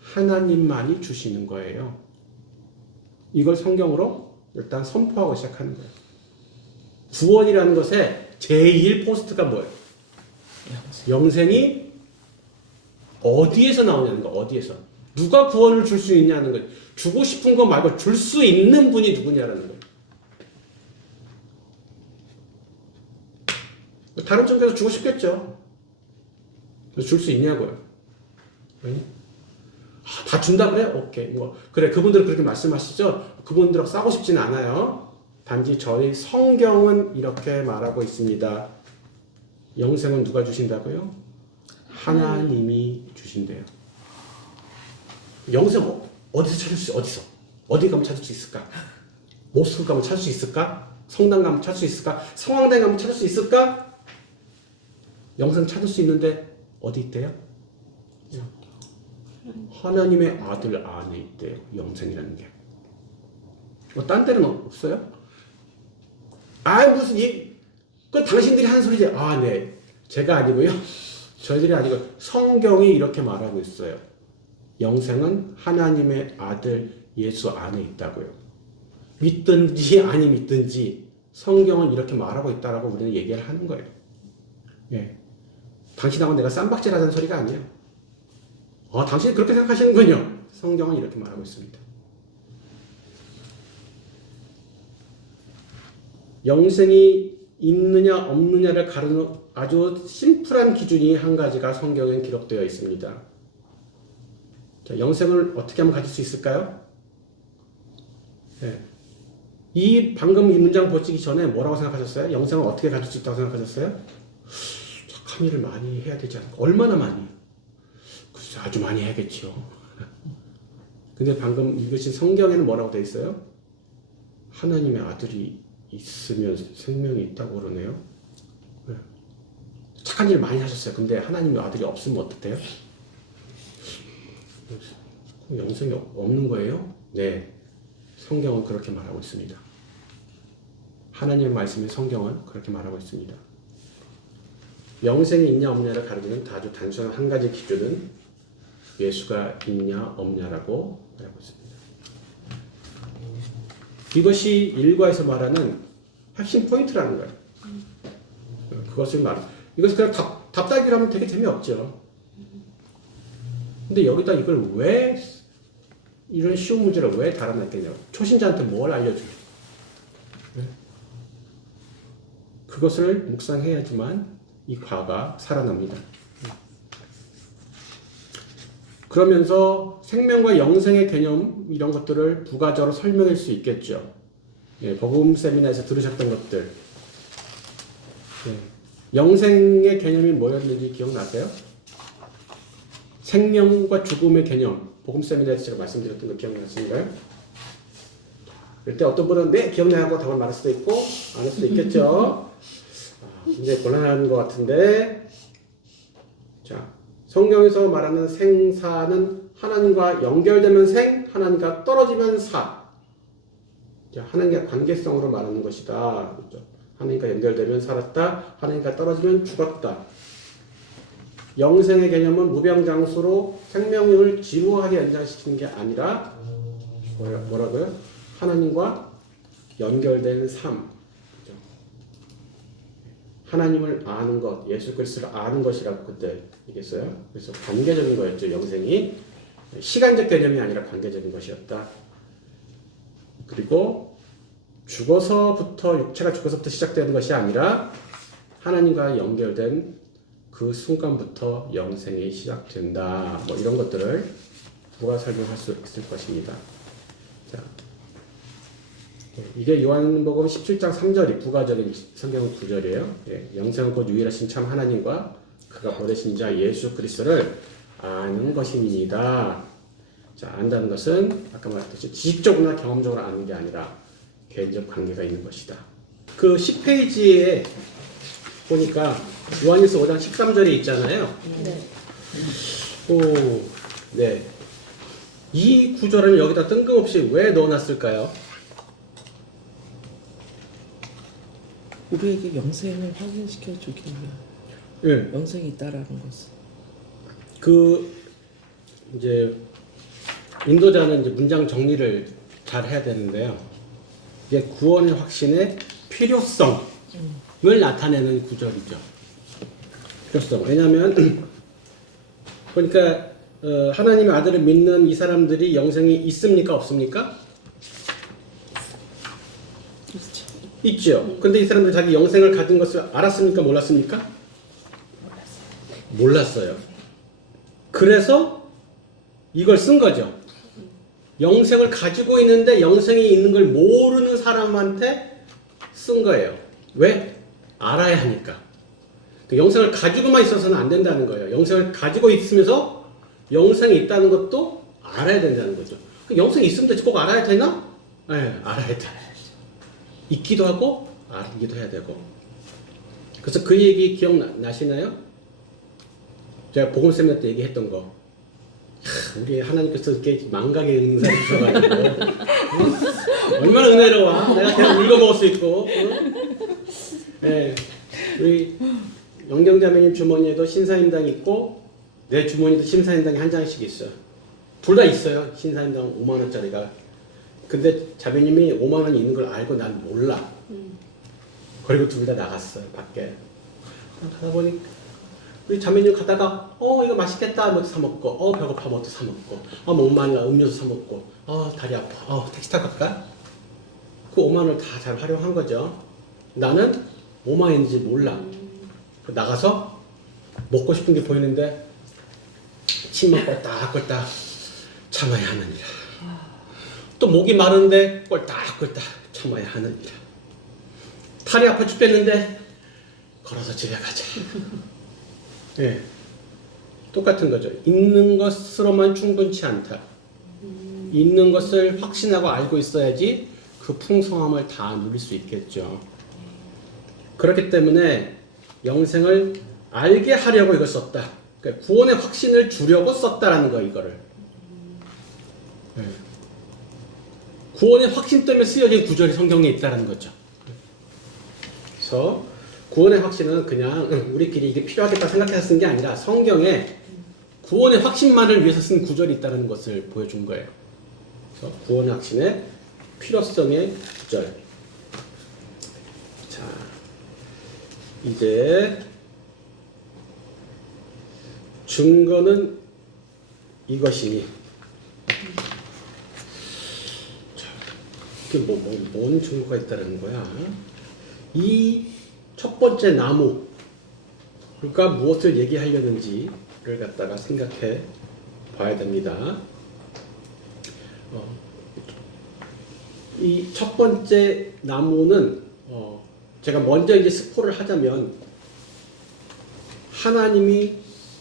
하나님만이 주시는 거예요. 이걸 성경으로 일단 선포하고 시작하는 거예요. 구원이라는 것의 제1 포스트가 뭐예요? 영생이 어디에서 나오냐는 거, 어디에서. 누가 구원을 줄 수 있냐는 거. 주고 싶은 거 말고 줄 수 있는 분이 누구냐라는 거예요. 다른 쪽에서 주고 싶겠죠. 줄 수 있냐고요. 다 준다 그래? 오케이. 뭐 그래, 그분들은 그렇게 말씀하시죠. 그분들하고 싸고 싶진 않아요. 단지 저희 성경은 이렇게 말하고 있습니다. 영생은 누가 주신다고요? 하나님이 주신대요. 영생 어디서 찾을 수, 어디 가면 찾을 수 있을까? 모스크 가면 찾을 수 있을까? 성당 가면 찾을 수 있을까? 성황당 가면 찾을 수 있을까? 영생 찾을 수 있는데 어디 있대요? 하나님의 아들 안에 있대요. 영생이라는 게. 딴 데는 없어요? 무슨 그 당신들이 하는 소리지. 네. 제가 아니고요. 저희들이 아니고 성경이 이렇게 말하고 있어요. 영생은 하나님의 아들 예수 안에 있다고요. 믿든지 아니 믿든지 성경은 이렇게 말하고 있다라고 우리는 얘기를 하는 거예요. 예. 당신하고 내가 쌈박질하는 소리가 아니에요. 당신이 그렇게 생각하시는군요. 성경은 이렇게 말하고 있습니다. 영생이 있느냐 없느냐를 가르는 아주 심플한 기준이 한 가지가 성경에 기록되어 있습니다. 자, 영생을 어떻게 하면 가질 수 있을까요? 네. 이 방금 이 문장 보시기 전에 뭐라고 생각하셨어요? 영생을 어떻게 가질 수 있다고 생각하셨어요? 착한 일을 많이 해야 되지 않을까? 얼마나 많이? 글쎄, 아주 많이 해야겠죠. 근데 방금 읽으신 성경에는 뭐라고 되어 있어요? 하나님의 아들이 있으면 생명이 있다고 그러네요. 네. 착한 일 많이 하셨어요. 근데 하나님의 아들이 없으면 어떡해요? 영생이 없는 거예요? 네. 성경은 그렇게 말하고 있습니다. 하나님의 말씀인 성경은 그렇게 말하고 있습니다. 영생이 있냐 없냐를 가르치는 아주 단순한 한 가지 기준은 예수가 있냐 없냐라고 말하고 있습니다. 이것이 일과에서 말하는 핵심 포인트라는 거예요. 그것을 이것을 그냥 답답하기로 하면 되게 재미없죠. 근데 여기다 이걸 왜 이런 쉬운 문제를 왜 달아놨겠냐고. 초신자한테 뭘 알려줘요? 네? 그것을 묵상해야지만 이 과가 살아납니다. 그러면서 생명과 영생의 개념 이런 것들을 부가적으로 설명할 수 있겠죠. 예, 복음 세미나에서 들으셨던 것들. 예, 영생의 개념이 뭐였는지 기억나세요? 생명과 죽음의 개념. 복음 세미나에서 제가 말씀드렸던 거 기억나시는가요? 그때 어떤 분은 네 기억나고 답을 말할 수도 있고 안 할 수도 있겠죠. 이제 곤란한 것 같은데, 자, 성경에서 말하는 생사는 하나님과 연결되면 생, 하나님과 떨어지면 사. 자, 하나님과 관계성으로 말하는 것이다. 그렇죠? 하나님과 연결되면 살았다, 하나님과 떨어지면 죽었다. 영생의 개념은 무병장수로 생명을 지루하게 연장시키는 게 아니라 뭐라고요? 하나님과 연결된 삶. 그렇죠? 하나님을 아는 것, 예수 그리스도를 아는 것이라고 그때 얘기했어요. 그래서 관계적인 거였죠, 영생이. 시간적 개념이 아니라 관계적인 것이었다. 그리고 죽어서부터, 육체가 죽어서부터 시작되는 것이 아니라 하나님과 연결된 그 순간부터 영생이 시작된다. 뭐 이런 것들을 부가 설명할 수 있을 것입니다. 자, 이게 요한복음 17장 3절이 부가적인 성경 구절이에요. 예, 영생은 곧 유일하신 참 하나님과 그가 보내신 자 예수 그리스도를 아는 것입니다. 자, 안다는 것은 아까 말했듯이 지식적으로나 경험적으로 아는 게 아니라 개인적 관계가 있는 것이다. 그 10페이지에 보니까 요한일서 5장 13절에 있잖아요. 네. 오, 네. 이 구절을 여기다 뜬금없이 왜 넣어놨을까요? 우리에게 영생을 확인시켜 주기 위해 예. 영생이 있다라는 것은 그 이제 인도자는 이제 문장 정리를 잘 해야 되는데요. 이게 구원의 확신의 필요성을 나타내는 구절이죠. 필요성. 왜냐하면 그러니까 하나님의 아들을 믿는 이 사람들이 영생이 있습니까, 없습니까? 그렇죠. 있죠. 근데 이 사람들 자기 영생을 가진 것을 알았습니까, 몰랐습니까? 몰랐어요. 그래서 이걸 쓴 거죠. 영생을 가지고 있는데 영생이 있는 걸 모르는 사람한테 쓴 거예요. 왜? 알아야 하니까. 그 영생을 가지고만 있어서는 안 된다는 거예요. 영생을 가지고 있으면서 영생이 있다는 것도 알아야 된다는 거죠. 그 영생이 있으면 되지 꼭 알아야 되나? 네, 알아야 돼. 있기도 하고 알기도 해야 되고. 그래서 그 얘기 기억나시나요? 제가 복음 세미나 때 얘기했던 거. 우리 하나님께서 이렇게 망각의 은사를 주셔가지고 얼마나 은혜로워. 내가 그냥 읽어먹을 수 있고. 네, 우리 영경자매님 주머니에도 신사임당이 있고 내 주머니도 신사임당이 한 장씩 있어요. 둘 다 있어요. 신사임당 5만 원짜리가. 근데 자매님이 5만 원이 있는 걸 알고 난 몰라. 그리고 둘 다 나갔어요, 밖에. 가다 보니 우리 자매님 가다가 이거 맛있겠다 하면 사 먹고 배고파 하면 또 사 먹고 목말라 음료수 사 먹고 다리 아파 택시 타고 갈까? 그 5만 원을 다 잘 활용한 거죠. 나는 5만 원인지 몰라. 나가서 먹고 싶은 게 보이는데 침만 꼴딱꼴딱 참아야 하느니라. 또 목이 마른데 꼴딱꼴딱 참아야 하느니라. 다리 아파 죽겠는데 걸어서 집에 가자. 예, 똑같은 거죠. 있는 것으로만 충분치 않다. 있는 것을 확신하고 알고 있어야지 그 풍성함을 다 누릴 수 있겠죠. 그렇기 때문에 영생을 알게 하려고 이걸 썼다. 그러니까 구원의 확신을 주려고 썼다라는 거 이거를. 예. 구원의 확신 때문에 쓰여진 구절이 성경에 있다라는 거죠. 그래서 구원의 확신은 그냥 우리끼리 이게 필요하겠다 생각해서 쓴 게 아니라 성경에 구원의 확신만을 위해서 쓴 구절이 있다는 것을 보여준 거예요. 그래서 구원의 확신의 필요성의 구절. 자, 이제 증거는 이것이니. 자, 이게 뭔 증거가 있다는 거야? 이 첫 번째 나무가 무엇을 얘기하려는지를 갖다가 생각해 봐야 됩니다. 이 첫 번째 나무는 제가 먼저 이제 스포를 하자면 하나님이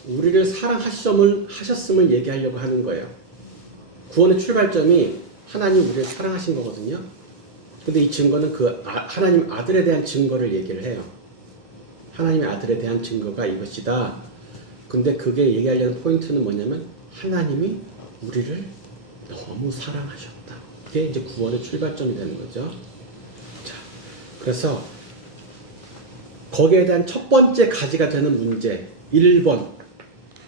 우리를 사랑하셨음을 얘기하려고 하는 거예요. 구원의 출발점이 하나님 우리를 사랑하신 거거든요. 근데 이 증거는 그 하나님 아들에 대한 증거를 얘기를 해요. 하나님의 아들에 대한 증거가 이것이다. 근데 그게 얘기하려는 포인트는 뭐냐면 하나님이 우리를 너무 사랑하셨다. 그게 이제 구원의 출발점이 되는 거죠. 자, 그래서 거기에 대한 첫 번째 가지가 되는 문제 1번.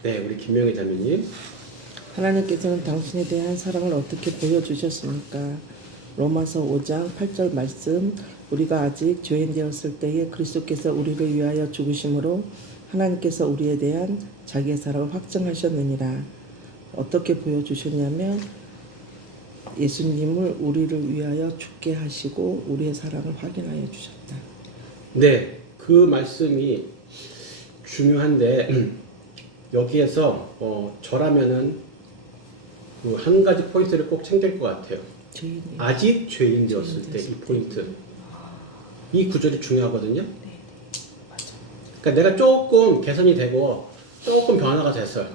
네, 우리 김명희 자매님. 하나님께서는 당신에 대한 사랑을 어떻게 보여주셨습니까? 로마서 5장 8절 말씀, 우리가 아직 죄인 되었을 때에 그리스도께서 우리를 위하여 죽으심으로 하나님께서 우리에 대한 자기의 사랑을 확증하셨느니라. 어떻게 보여주셨냐면 예수님을 우리를 위하여 죽게 하시고 우리의 사랑을 확인하여 주셨다. 네, 그 말씀이 중요한데 여기에서 저라면은 그 한 가지 포인트를 꼭 챙길 것 같아요. 죄인이 아직 죄인 되었을 때 이 포인트, 이 구절이 중요하거든요. 그러니까 내가 조금 개선이 되고 조금 변화가 됐어요.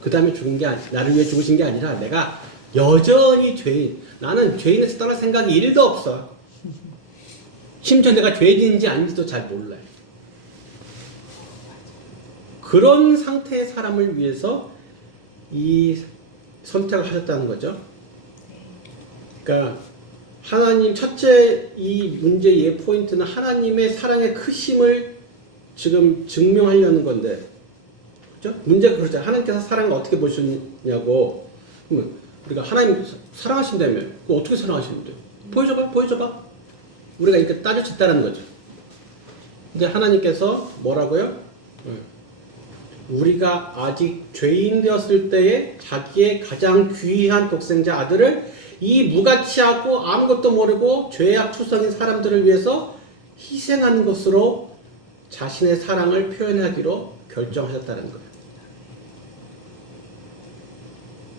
그 다음에 죽은 게 나를 위해 죽으신 게 아니라 내가 여전히 죄인. 나는 죄인에서 떠날 생각이 1도 없어. 심지어 내가 죄인인지 아닌지도 잘 몰라요. 그런 상태의 사람을 위해서 이 선택을 하셨다는 거죠. 그러니까 하나님 첫째 이 문제의 포인트는 하나님의 사랑의 크심을 지금 증명하려는 건데, 그렇죠? 문제가 그렇죠. 하나님께서 사랑을 어떻게 보셨냐고. 그러면 우리가 하나님 사랑하신다며, 그거 어떻게 사랑하시는데? 보여줘봐. 우리가 이렇게 따져쳤다는 거죠. 근데 하나님께서 뭐라고요? 우리가 아직 죄인 되었을 때에 자기의 가장 귀한 독생자 아들을 이 무가치하고 아무것도 모르고 죄악 투성인 사람들을 위해서 희생한 것으로 자신의 사랑을 표현하기로 결정하셨다는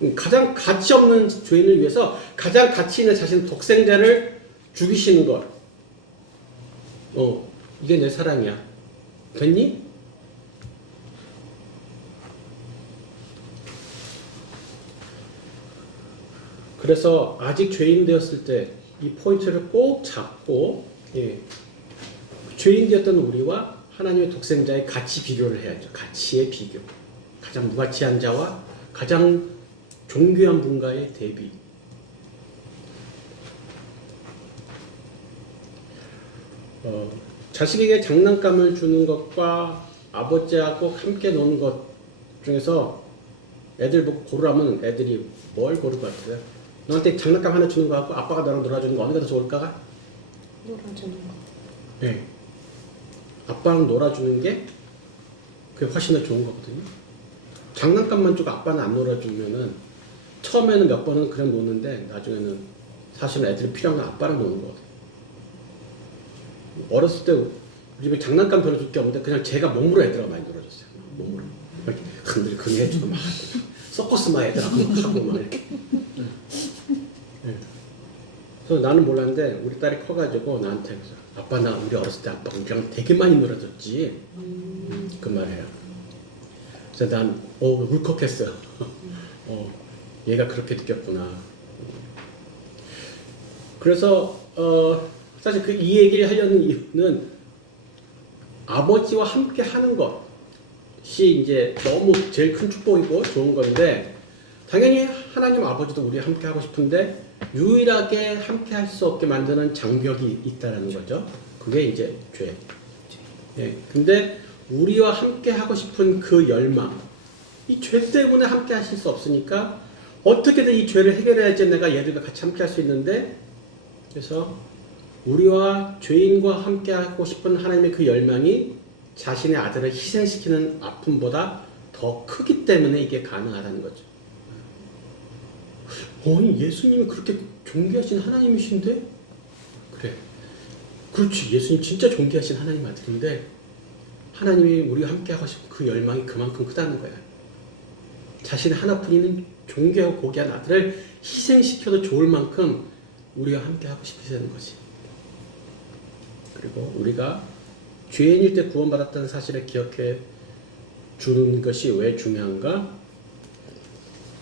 거예요. 가장 가치 없는 죄인을 위해서 가장 가치 있는 자신의 독생자를 죽이시는 것. 이게 내 사랑이야. 됐니? 그래서 아직 죄인 되었을 때 이 포인트를 꼭 잡고, 죄인 되었던 우리와 하나님의 독생자의 가치 비교를 해야죠. 가치의 비교. 가장 무가치한 자와 가장 존귀한 분과의 대비. 자식에게 장난감을 주는 것과 아버지하고 함께 노는 것 중에서 애들 보고 고르라면 애들이 뭘 고를 것 같아요? 너한테 장난감 하나 주는 거 같고 아빠가 너랑 놀아주는 거 어느 게 더 좋을까가? 놀아주는 거. 네. 아빠랑 놀아주는 게 그게 훨씬 더 좋은 거거든요. 장난감만 주고 아빠는 안 놀아주면은 처음에는 몇 번은 그냥 노는데 나중에는 사실은 애들이 필요한 건 아빠랑 노는 거거든요. 어렸을 때 우리 집에 장난감 별로 줄 게 없는데 그냥 제가 몸으로 애들하고 많이 놀아줬어요. 몸으로. 이렇게 흔들흔들 해주고 막 서커스만 애들하고 막 하고 막 이렇게. 그래서 나는 몰랐는데 우리 딸이 커가지고 나한테 그래서 아빠 나 우리 어렸을 때 아빠 우리랑 되게 많이 놀아줬지. 그 말이에요. 그래서 난 울컥했어요. 얘가 그렇게 느꼈구나. 그래서 사실 이 얘기를 하려는 이유는 아버지와 함께 하는 것이 이제 너무 제일 큰 축복이고 좋은 건데, 당연히 하나님 아버지도 우리 함께 하고 싶은데 유일하게 함께 할 수 없게 만드는 장벽이 있다는 거죠. 그게 이제 죄. 근데 우리와 함께 하고 싶은 그 열망, 이 죄 때문에 함께 하실 수 없으니까 어떻게든 이 죄를 해결해야지 내가 얘들과 같이 함께 할 수 있는데, 그래서 우리와 죄인과 함께 하고 싶은 하나님의 그 열망이 자신의 아들을 희생시키는 아픔보다 더 크기 때문에 이게 가능하다는 거죠. 예수님이 그렇게 존귀하신 하나님이신데? 그래. 그렇지. 예수님 진짜 존귀하신 하나님 아들인데 하나님이 우리와 함께 하고 싶은 그 열망이 그만큼 크다는 거야. 자신의 하나뿐인 존귀하고 고귀한 아들을 희생시켜도 좋을 만큼 우리와 함께 하고 싶으시다는 거지. 그리고 우리가 죄인일 때 구원받았다는 사실을 기억해 주는 것이 왜 중요한가?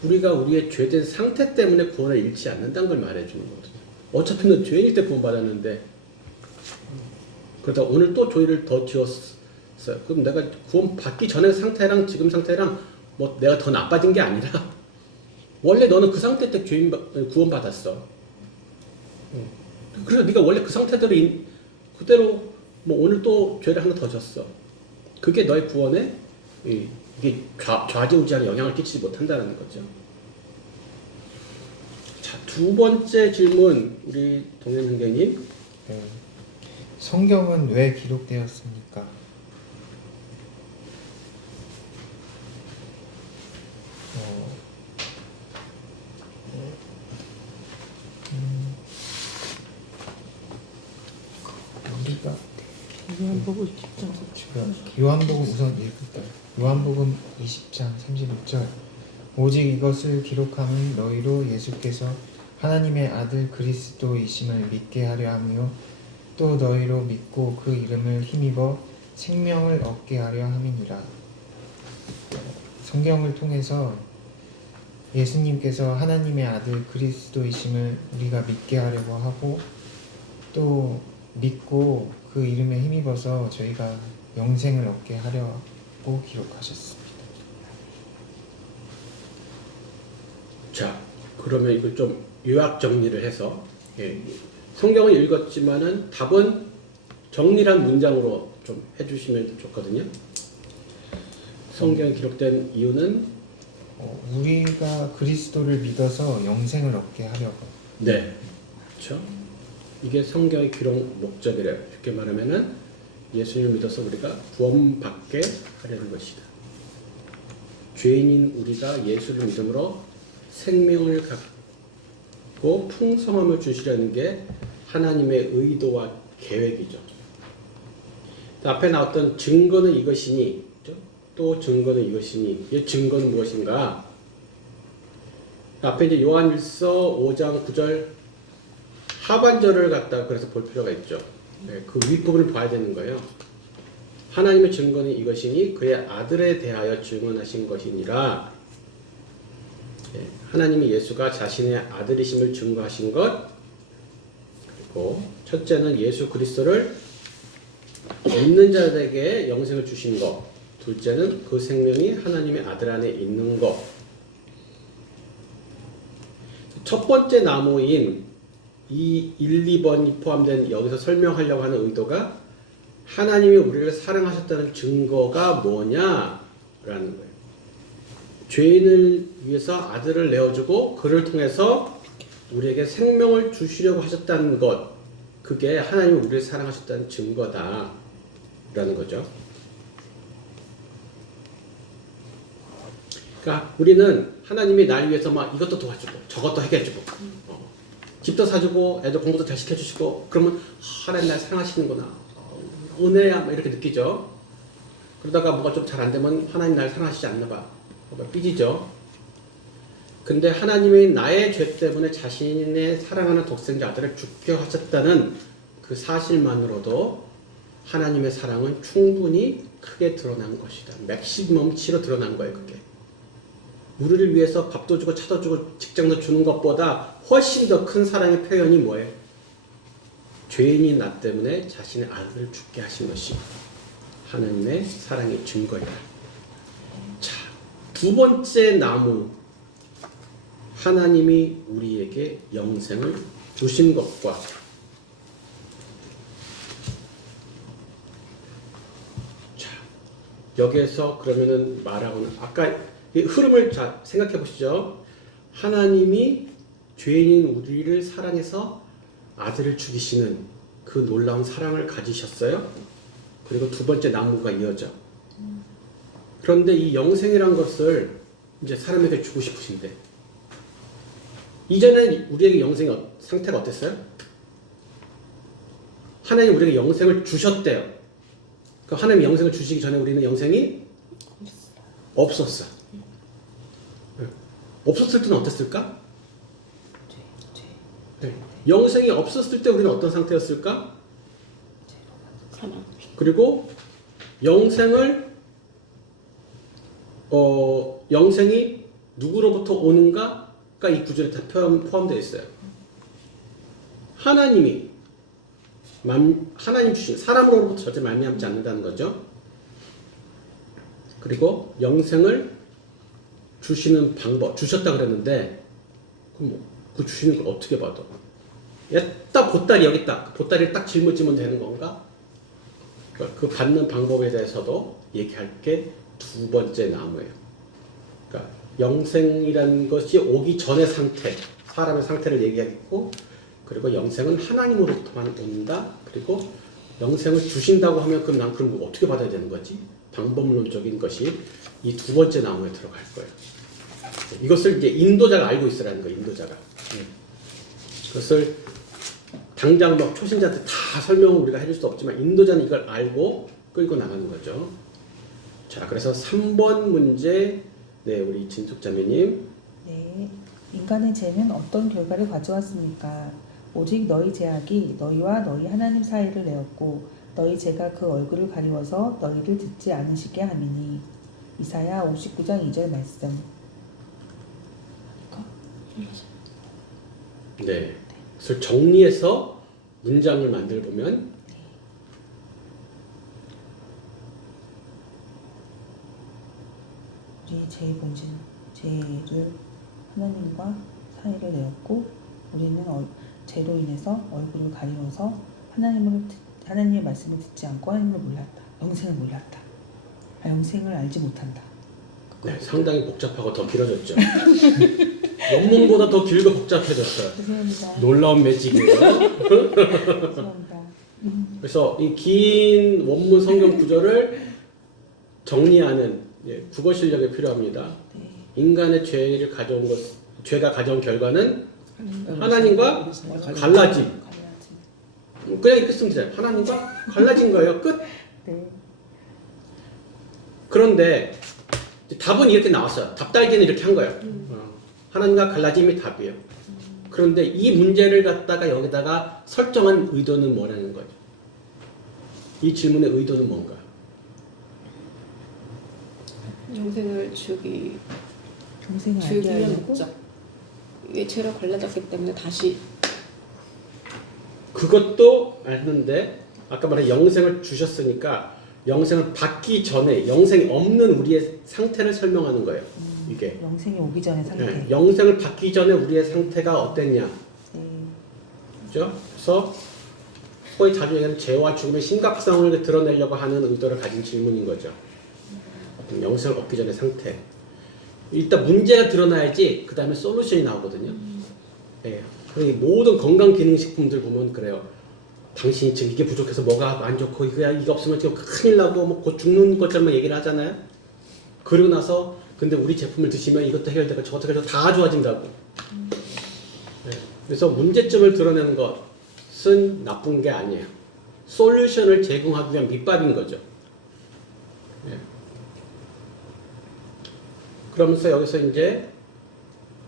우리가 우리의 죄된 상태 때문에 구원을 잃지 않는다는 걸 말해주는 거거든요. 어차피 너 죄인일 때 구원받았는데 그러다 오늘 또 죄를 더 지었어. 그럼 내가 구원 받기 전의 상태랑 지금 상태랑 뭐 내가 더 나빠진 게 아니라 원래 너는 그 상태 때 구원 받았어. 그래서 네가 원래 그 상태대로 그대로 뭐 오늘 또 죄를 하나 더 졌어. 그게 너의 구원에 이게 좌지우지하는 영향을 끼치지 못한다는 거죠. 자, 두 번째 질문 우리 동현 선생님. 네. 성경은 왜 기록되었습니까? 우리가 요한복음 20장 지금 요한복음 우선 읽을까요? 요한복음 20장 31절 오직 이것을 기록함은 너희로 예수께서 하나님의 아들 그리스도이심을 믿게 하려 하며 또 너희로 믿고 그 이름을 힘입어 생명을 얻게 하려 함이니라. 성경을 통해서 예수님께서 하나님의 아들 그리스도이심을 우리가 믿게 하려고 하고 또 믿고 그 이름에 힘입어서 저희가 영생을 얻게 하려고 기록하셨습니다. 자, 그러면 이걸 좀 요약 정리를 해서 성경을 읽었지만은 답은 정리란 문장으로 좀 해주시면 좋거든요. 성경에 기록된 이유는 우리가 그리스도를 믿어서 영생을 얻게 하려고. 네, 그렇죠. 이게 성경의 기록 목적이래요. 쉽게 말하면은 예수님을 믿어서 우리가 구원받게 하려는 것이다. 죄인인 우리가 예수를 믿음으로 생명을 갖고 풍성함을 주시려는 게 하나님의 의도와 계획이죠. 앞에 나왔던 증거는 이것이니, 또 증거는 이것이니, 이 증거는 무엇인가? 앞에 이제 요한일서 5장 9절 하반절을 갖다 그래서 볼 필요가 있죠. 그 윗부분을 봐야 되는 거예요. 하나님의 증거는 이것이니 그의 아들에 대하여 증언하신 것이니라. 하나님이 예수가 자신의 아들이심을 증거하신 것, 그리고 첫째는 예수 그리스도를 믿는 자들에게 영생을 주신 것, 둘째는 그 생명이 하나님의 아들 안에 있는 것. 첫 번째 나무인 이 1, 2번이 포함된 여기서 설명하려고 하는 의도가 하나님이 우리를 사랑하셨다는 증거가 뭐냐라는 거예요. 죄인을 위해서 아들을 내어주고 그를 통해서 우리에게 생명을 주시려고 하셨다는 것, 그게 하나님이 우리를 사랑하셨다는 증거다라는 거죠. 그러니까 우리는 하나님이 날 위해서 막 이것도 도와주고 저것도 해결해주고 집도 사주고 애들 공부도 잘 시켜주시고 그러면 하나님 날 사랑하시는구나, 은혜야 막 이렇게 느끼죠. 그러다가 뭐가 좀 잘 안되면 하나님 날 사랑하시지 않나 봐, 삐지죠. 근데 하나님이 나의 죄 때문에 자신의 사랑하는 독생자 아들을 죽게 하셨다는 그 사실만으로도 하나님의 사랑은 충분히 크게 드러난 것이다. 맥시멈치로 드러난 거예요. 그게 우리를 위해서 밥도 주고 차도 주고 직장도 주는 것보다 훨씬 더 큰 사랑의 표현이 뭐예요? 죄인이 나 때문에 자신의 아들을 죽게 하신 것이 하나님의 사랑의 증거이다. 자, 두 번째 나무, 하나님이 우리에게 영생을 주신 것과 자, 여기에서 그러면은 말하고는 아까 이 흐름을 잘 생각해 보시죠. 하나님이 죄인인 우리를 사랑해서 아들을 죽이시는 그 놀라운 사랑을 가지셨어요. 그리고 두 번째 나무가 이어져. 그런데 이 영생이란 것을 이제 사람에게 주고 싶으신데, 이전에 우리에게 영생의 상태가 어땠어요? 하나님 우리에게 영생을 주셨대요. 그 하나님이 영생을 주시기 전에 우리는 영생이 없었어. 없었을 때는 어땠을까? 네. 영생이 없었을 때 우리는 어떤 상태였을까? 사망. 그리고 영생을 영생이 누구로부터 오는가가 이 구절에 다 포함되어 있어요. 하나님 주신, 사람으로부터 절대 말미암지 않는다는 거죠. 그리고 영생을 주시는 방법, 주셨다 그랬는데 그럼 그 주시는 걸 어떻게 받아? 딱 보따리 여기 있다. 그 보따리를 딱 짊어지면 되는 건가? 그러니까 그 받는 방법에 대해서도 얘기할 게 두 번째 나무예요. 그러니까 영생이라는 것이 오기 전의 상태, 사람의 상태를 얘기하고, 그리고 영생은 하나님으로부터만 온다. 그리고 영생을 주신다고 하면 그럼 난 그럼 어떻게 받아야 되는 거지? 방법론적인 것이 이 두 번째 나무에 들어갈 거예요. 이것을 이제 인도자가 알고 있으라는 거예요. 인도자가. 그것을 당장 막 초신자한테 다 설명을 우리가 해줄 수 없지만 인도자는 이걸 알고 끌고 나가는 거죠. 자, 그래서 3번 문제, 네, 우리 진숙자매님. 네. 인간의 죄는 어떤 결과를 가져왔습니까? 오직 너희 죄악이 너희와 너희 하나님 사이를 내었고 너희 죄가 그 얼굴을 가리워서 너희를 듣지 않으시게 함이니. 이사야 59장 2절 말씀. 네, 그래서 정리해서 문장을 만들어 보면 우리 죄의 본질, 죄를 하나님과 사이를 내었고 우리는 죄로 인해서 얼굴을 가리워서 하나님의 말씀을 듣지 않고 하나님을 몰랐다. 영생을 몰랐다. 영생을 알지 못한다. 네, 상당히 복잡하고 더 길어졌죠. 원문보다 더 길고 복잡해졌어요. 죄송합니다. 놀라운 매직이에요. 죄송합니다. 그래서 이 긴 원문 성경 구절을 정리하는 국어 실력이 필요합니다. 네. 인간의 죄를 가져온 것, 죄가 가져온 결과는 하나님과 갈라짐. 갈라짐. 그냥 이렇게 쓰면 되잖아요. 하나님과 갈라진 거예요. 끝. 네. 그런데 답은 이렇게 나왔어요. 답달기는 이렇게 한 거예요. 하나님과 갈라짐이 답이에요. 그런데 이 문제를 갖다가 여기다가 설정한 의도는 뭐라는 거죠? 이 질문의 의도는 뭔가? 영생을 주기 영생을 알게 주기 위한 하려고 목적. 이게 죄로 갈라졌기 때문에 다시 그것도 알는데 아까 말한 영생을 주셨으니까 영생을 받기 전에 영생이 없는 우리의 상태를 설명하는 거예요. 이게 영생이 오기 전의 상태. 네, 영생을 받기 전에 우리의 상태가 어땠냐, 네. 그죠? 그래서 거의 자주 얘기하는 죄와 죽음의 심각성을 드러내려고 하는 의도를 가진 질문인 거죠. 영생을 얻기 전의 상태. 일단 문제가 드러나야지 그 다음에 솔루션이 나오거든요. 예. 그리고 모든 건강기능식품들 보면 그래요. 당신이 지금 이게 부족해서 뭐가 안 좋고 이거 없으면 지금 큰일 나고 뭐 곧 죽는 것처럼 얘기를 하잖아요. 그리고 나서 근데 우리 제품을 드시면 이것도 해결되고 저것도 해결되고 다 좋아진다고. 예. 그래서 문제점을 드러내는 것은 나쁜 게 아니에요. 솔루션을 제공하기 위한 밑밥인 거죠. 예. 그러면서 여기서 이제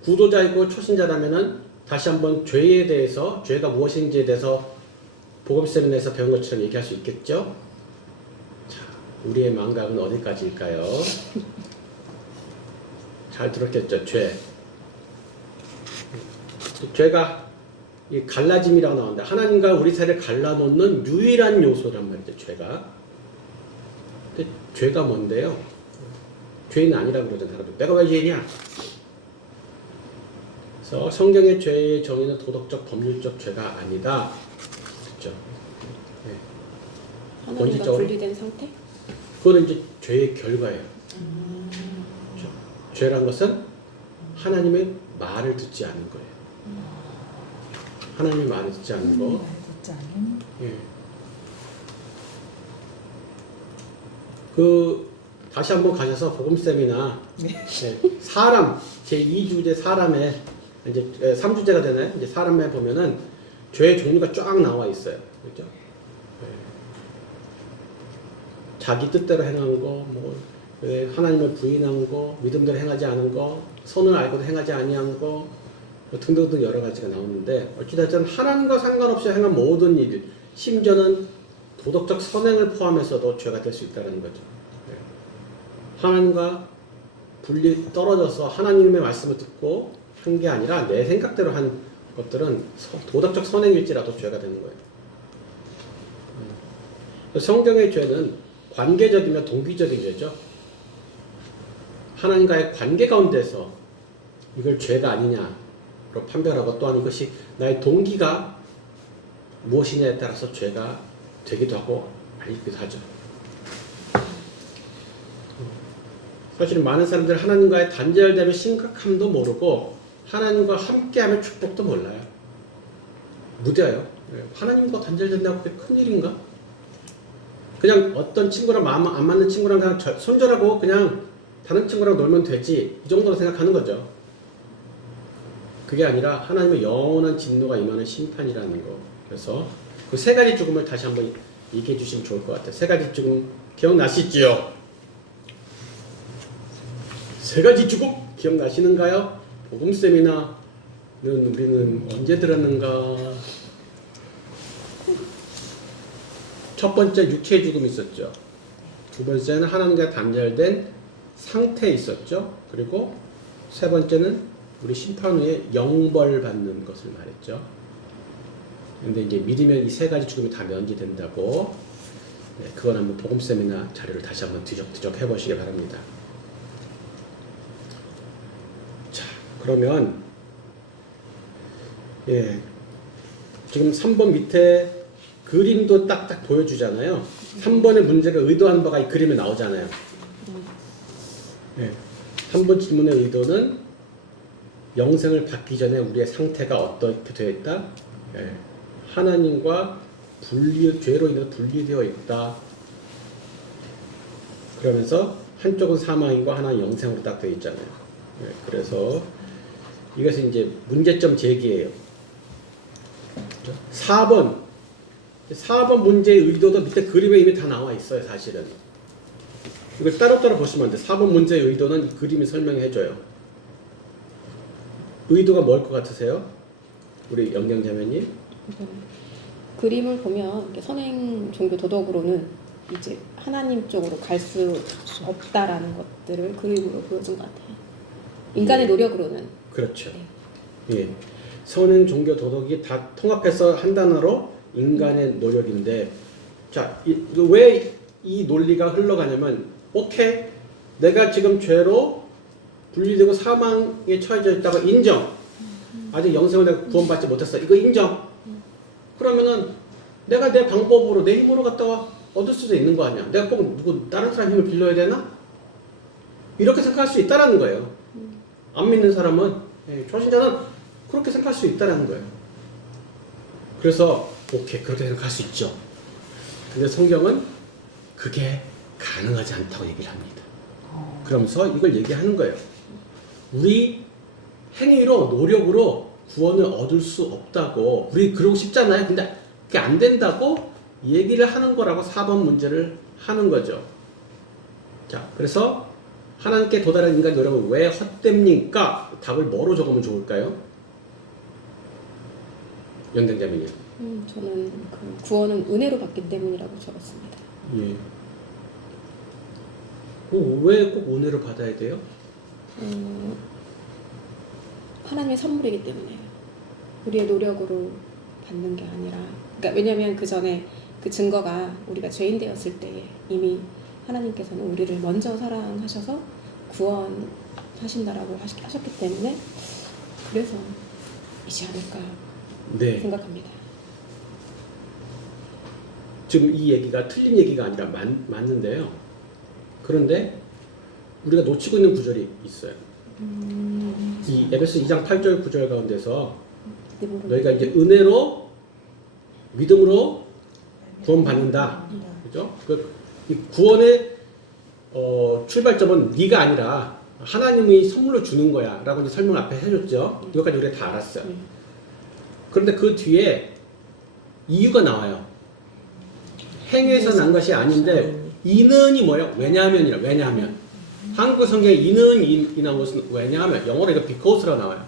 구도자이고 초신자라면은 다시 한번 죄에 대해서, 죄가 무엇인지에 대해서 복음 세미나에서 배운 것처럼 얘기할 수 있겠죠? 자, 우리의 망각은 어디까지일까요? 잘 들었겠죠? 죄가 이 갈라짐이라고 나오는데 하나님과 우리 사이를 갈라놓는 유일한 요소란 말이죠. 죄가. 근데 죄가 뭔데요? 죄인은 아니라고 그러잖아요. 내가 왜 죄인이야? 그래서 성경의 죄의 정의는 도덕적, 법률적 죄가 아니다. 그렇죠? 네. 하나님과 원칙적으로? 분리된 상태? 그거는 이제 죄의 결과예요. 그렇죠? 죄란 것은 하나님의 말을 듣지 않은 거예요. 하나님의 말을 듣지 않는 거. 말 듣지 않은. 예. 그 다시 한번 가셔서 복음 세미나 사람 제 2주제 사람에 이제 3주제가 되나요? 이제 사람에 보면은 죄의 종류가 쫙 나와 있어요. 그렇죠? 자기 뜻대로 행한 거, 뭐 하나님을 부인한 거, 믿음대로 행하지 않은 거, 선을 알고도 행하지 아니한 거 등등등 여러 가지가 나오는데 어찌됐든 하나님과 상관없이 행한 모든 일, 심지어는 도덕적 선행을 포함해서도 죄가 될 수 있다는 거죠. 하나님과 떨어져서 하나님의 말씀을 듣고 한 게 아니라 내 생각대로 한 것들은 도덕적 선행일지라도 죄가 되는 거예요. 성경의 죄는 관계적이며 동기적인 죄죠. 하나님과의 관계 가운데서 이걸 죄가 아니냐로 판별하고, 또한 이것이 나의 동기가 무엇이냐에 따라서 죄가 되기도 하고 아니기도 하죠. 사실 많은 사람들 하나님과의 단절됨의 심각함도 모르고 하나님과 함께하면 축복도 몰라요. 무뎌요. 하나님과 단절된다고 그게 큰일인가? 그냥 어떤 친구랑 마음 안 맞는 친구랑 그냥 손절하고 그냥 다른 친구랑 놀면 되지, 이 정도로 생각하는 거죠. 그게 아니라 하나님의 영원한 진노가 임하는 심판이라는 거. 그래서 그 세 가지 죽음을 다시 한번 얘기해 주시면 좋을 것 같아요. 세 가지 죽음 기억나시죠? 세 가지 죽음 기억나시는가요? 복음 세미나는 우리는 언제 들었는가? 첫 번째 육체의 죽음이 있었죠. 두 번째는 하나님과 단절된 상태에 있었죠. 그리고 세 번째는 우리 심판 후에 영벌 받는 것을 말했죠. 근데 이제 믿으면 이 세 가지 죽음이 다 면제된다고. 네, 그건 한번 복음 세미나 자료를 다시 한번 뒤적뒤적 해보시기 바랍니다. 자, 그러면 예, 지금 3번 밑에 그림도 딱딱 보여주잖아요. 3번의 문제가 의도한 바가 이 그림에 나오잖아요. 예, 3번 질문의 의도는 영생을 받기 전에 우리의 상태가 어떻게 되어 있다? 예, 하나님과 죄로 인해서 분리되어 있다. 그러면서 한쪽은 사망이고 하나는 영생으로 딱 되어 있잖아요. 예, 그래서 이것은 이제 문제점 제기예요. 4번 문제의 의도도 밑에 그림에 이미 다 나와 있어요, 사실은. 이걸 따로따로 보시면 안 돼요. 4번 문제의 의도는 이 그림이 설명해줘요. 의도가 뭘 것 같으세요? 우리 영경자매님? 그림을 보면 이렇게 선행 종교 도덕으로는 이제 하나님 쪽으로 갈 수 없다라는 것들을 그림으로 보여준 것 같아요. 인간의 노력으로는. 그렇죠. 예. 선행 종교 도덕이 다 통합해서 한 단어로 인간의 노력인데, 자, 왜 이 논리가 흘러가냐면, 오케이, 내가 지금 죄로 분리되고 사망에 처해져 있다고 인정. 아직 영생을 내가 구원받지 못했어. 이거 인정. 그러면은 내가 내 방법으로, 내 힘으로 갖다가 얻을 수도 있는 거 아니야. 내가 꼭 다른 사람 힘을 빌려야 되나? 이렇게 생각할 수 있다라는 거예요. 안 믿는 사람은, 초신자는 그렇게 생각할 수 있다라는 거예요. 그래서 오케이, 그렇게 생각할 수 있죠. 근데 성경은 그게 가능하지 않다고 얘기를 합니다. 그러면서 이걸 얘기하는 거예요. 우리 행위로, 노력으로 구원을 얻을 수 없다고. 우리 그러고 싶잖아요. 근데 그게 안 된다고 얘기를 하는 거라고 4번 문제를 하는 거죠. 자, 그래서 하나님께 도달한 인간의 노력은 왜 헛됩니까? 답을 뭐로 적으면 좋을까요? 영경자매님. 저는 그 구원은 은혜로 받기 때문이라고 적었습니다. 예. 왜 꼭 은혜로 받아야 돼요? 하나님의 선물이기 때문에요. 우리의 노력으로 받는 게 아니라, 그러니까 왜냐하면 그 전에 그 증거가 우리가 죄인 되었을 때 이미 하나님께서는 우리를 먼저 사랑하셔서 구원하신다라고 하셨기 때문에, 그래서 이지 않을까 네. 생각합니다. 지금 이 얘기가 틀린 얘기가 아니라 맞는데요. 그런데 우리가 놓치고 있는 구절이 있어요. 이 에베소 2장 8절 9절 가운데서 너희가 이제 은혜로 믿음으로 구원받는다. 그죠? 이 구원의 출발점은 네가 아니라 하나님이 선물로 주는 거야 라고 이제 설명 앞에 해줬죠. 이것까지 우리가 다 알았어요. 그런데 그 뒤에 이유가 나와요. 행위에서 난 것이 아닌데 이는이 뭐예요? 왜냐하면 한국 성경에 이는이 나온 것은 왜냐하면, 영어로 이거 because라고 나와요.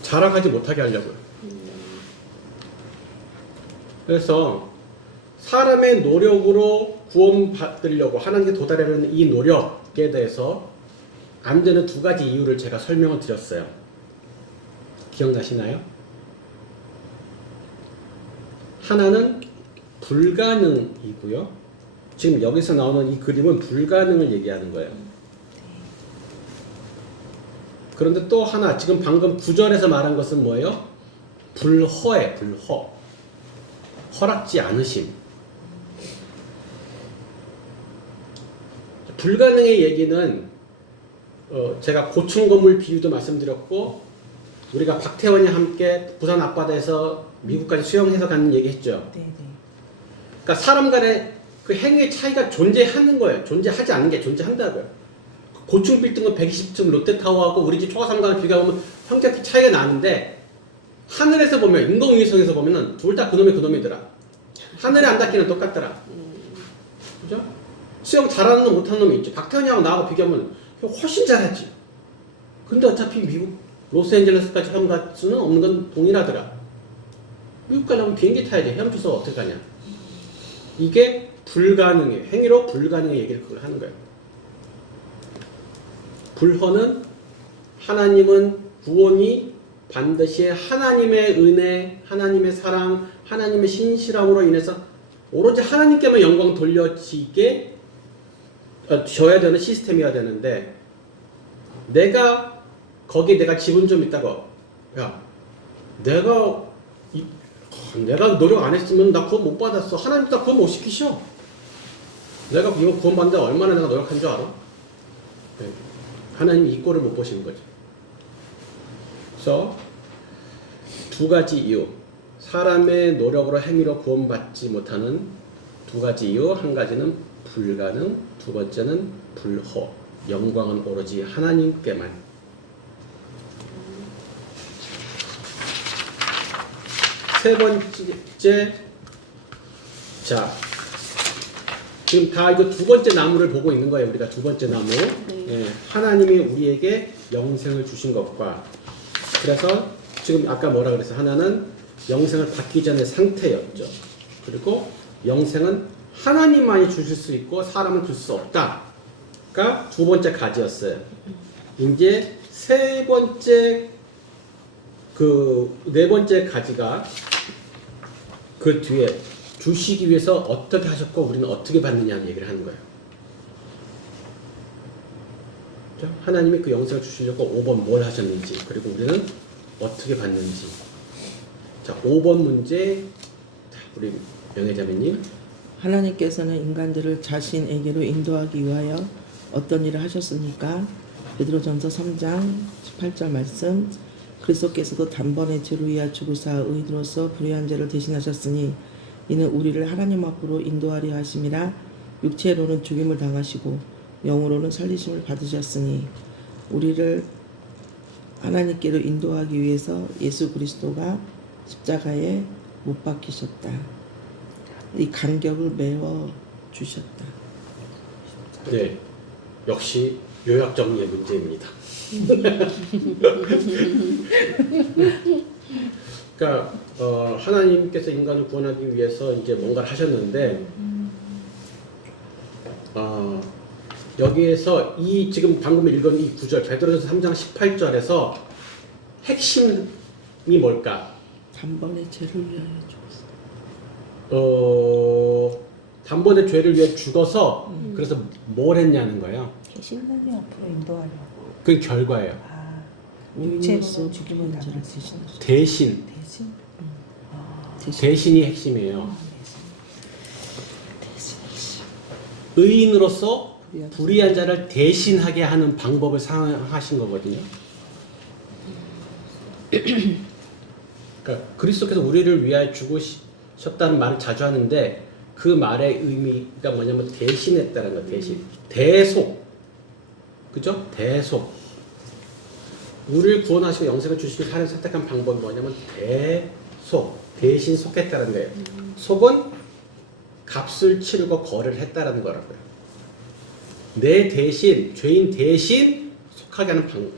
자랑하지 못하게 하려고요. 그래서 사람의 노력으로 구원받으려고 하나님께 도달하려는 이 노력에 대해서 안 되는 두 가지 이유를 제가 설명을 드렸어요. 기억나시나요? 하나는 불가능이고요. 지금 여기서 나오는 이 그림은 불가능을 얘기하는 거예요. 그런데 또 하나, 지금 방금 9절에서 말한 것은 뭐예요? 불허에 불허. 허락지 않으심. 불가능의 얘기는 제가 고층 건물 비유도 말씀드렸고, 우리가 박태원이 함께 부산 앞바다에서 미국까지 수영해서 가는 얘기 했죠. 네, 네. 그러니까 사람 간의 그 행위의 차이가 존재하는 거예요. 존재하지 않는 게 존재한다고요. 고층 빌딩은 120층 롯데타워하고 우리 집 초가상가를 비교하면 현격히 차이가 나는데, 하늘에서 보면, 인공위성에서 보면은 둘 다 그놈이더라. 하늘에 안 닿기는 똑같더라. 그죠? 수영 잘하는 놈 못하는 놈이 있지. 박태환이하고 나하고 비교하면 훨씬 잘하지. 근데 어차피 미국 로스앤젤레스까지 갈 수는 없는 건 동일하더라. 미국 가려면 비행기 타야지. 헤엄쳐서 어떻게 가냐. 이게 불가능해. 행위로 불가능의 얘기를 그걸 하는 거예요. 불허는 하나님은 구원이 반드시 하나님의 은혜, 하나님의 사랑, 하나님의 신실함으로 인해서 오로지 하나님께만 영광 돌려지게 줘야 되는 시스템이어야 되는데, 내가 거기 내가 지분 좀 있다고, 야, 내가 노력 안 했으면 나 구원 못 받았어. 하나님 나 구원 못 시키셔. 내가 이거 구원 받는데 얼마나 내가 노력한 줄 알아? 네. 하나님이 이 꼴을 못 보시는 거죠. 그래서 두 가지 이유, 사람의 노력으로 행위로 구원받지 못하는 두 가지 이유, 한 가지는 불가능, 두 번째는 불허. 영광은 오로지 하나님께만. 세 번째, 자, 지금 다 이거 두 번째 나무를 보고 있는 거예요. 우리가 두 번째 나무. 예, 하나님이 우리에게 영생을 주신 것과, 그래서 지금 아까 뭐라 그랬어요? 하나는 영생을 받기 전의 상태였죠. 그리고 영생은 하나님만이 주실 수 있고 사람은 줄 수 없다가 두 번째 가지였어요. 이제 세 번째, 네 번째 가지가 그 뒤에 주시기 위해서 어떻게 하셨고 우리는 어떻게 받느냐는 얘기를 하는 거예요. 하나님이 그 영생을 주시려고 5번 뭘 하셨는지, 그리고 우리는 어떻게 받는지. 자, 5번 문제, 우리 명예자매님. 하나님께서는 인간들을 자신에게로 인도하기 위하여 어떤 일을 하셨습니까? 베드로전서 3장 18절 말씀. 그리스도께서도 단번에 죄를 위하여 죽으사 의인으로서 불의한 죄를 대신하셨으니 이는 우리를 하나님 앞으로 인도하려 하심이라. 육체로는 죽임을 당하시고 영으로는 살리심을 받으셨으니 우리를 하나님께로 인도하기 위해서 예수 그리스도가 십자가에 못 박히셨다. 이 간격을 메워 주셨다. 네, 역시 요약 정리의 문제입니다. 그러니까 하나님께서 인간을 구원하기 위해서 이제 뭔가를 하셨는데, 여기에서 이 지금 방금 읽은 이 구절 베드로전서 3장 18절에서 핵심이 뭘까? 단번에 죄를 위하여 죽었어. 단번에 죄를 위해 죽어서 그래서 뭘 했냐는 거예요. 신나님 앞으로 인도하려고. 그 결과예요. 아, 우리로서 육체로 죽임을 불의한 죄를 당하시고. 대신하셨다. 대신. 대신? 대신이 핵심이에요. 의인으로서 불의한 자를 대신하게 하는 방법을 사용하신 거거든요. 그러니까 그리스도께서 우리를 위하여 죽으셨다는 말을 자주 하는데, 그 말의 의미가 뭐냐면 대신했다는 거예요. 대신. 대속. 그죠? 대속. 우리를 구원하시고 영생을 주시기 하나님 선택한 방법이 뭐냐면 대속. 대신 속했다는 거예요. 속은 값을 치르고 거래를 했다는 거라고요. 내 대신, 죄인 대신 속하게 하는